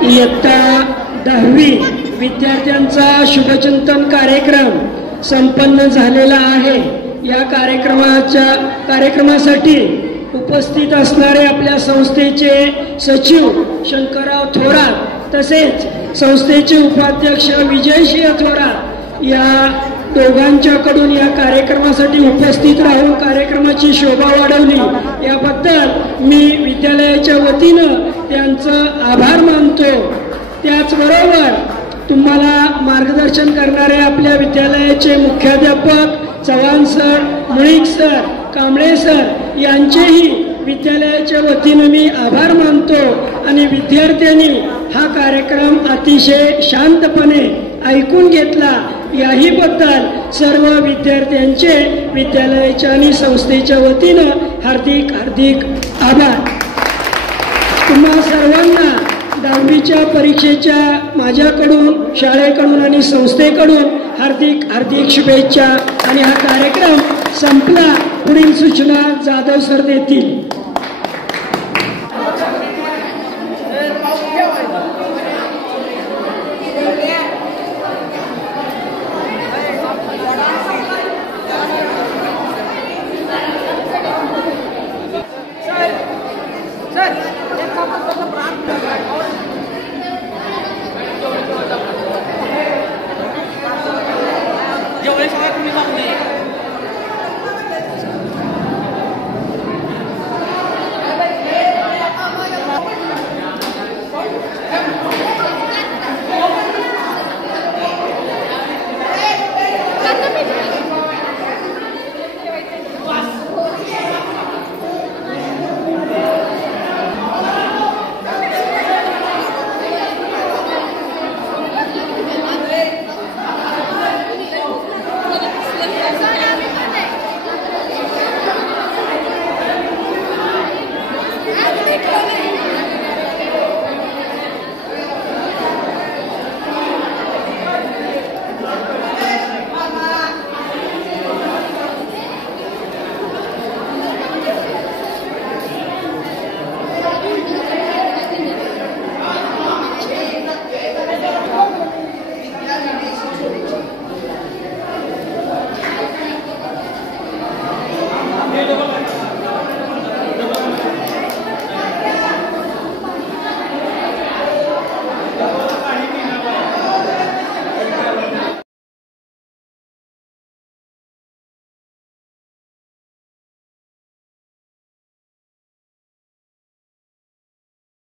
इयत्ता 10वी विद्यार्थ्यांचा शुभचिंतन कार्यक्रम संपन्न झालेला आहे. या कार्यक्रमासाठी उपस्थित असणारे आपल्या संस्थेचे सचिव शंकरराव थोरात तसेच संस्थेचे उपाध्यक्ष विजयसिंह थोरात या दोघांच्याकडून या कार्यक्रमासाठी उपस्थित राहून कार्यक्रमाची शोभा वाढवली याबद्दल मी विद्यालयाच्या वतीनं त्यांचं आभार मानतो. त्याचबरोबर तुम्हाला मार्गदर्शन करणारे आपल्या विद्यालयाचे मुख्याध्यापक Chavan sir, Mulik sir, Kamble sir यांचेही विद्यालयाच्या वतीनं मी आभार मानतो. आणि विद्यार्थ्यांनी हा कार्यक्रम अतिशय शांतपणे ऐकून घेतला याही बद्दल सर्व विद्यार्थ्यांचे विद्यालयाच्या आणि संस्थेच्या वतीनं हार्दिक हार्दिक आभार. तुम्हा सर्वांना 10वीच्या परीक्षेच्या माझ्याकडून, शाळेकडून आणि संस्थेकडून हार्दिक हार्दिक शुभेच्छा. आणि हा कार्यक्रम संपला. पुढील सूचना जाधव सर देतील.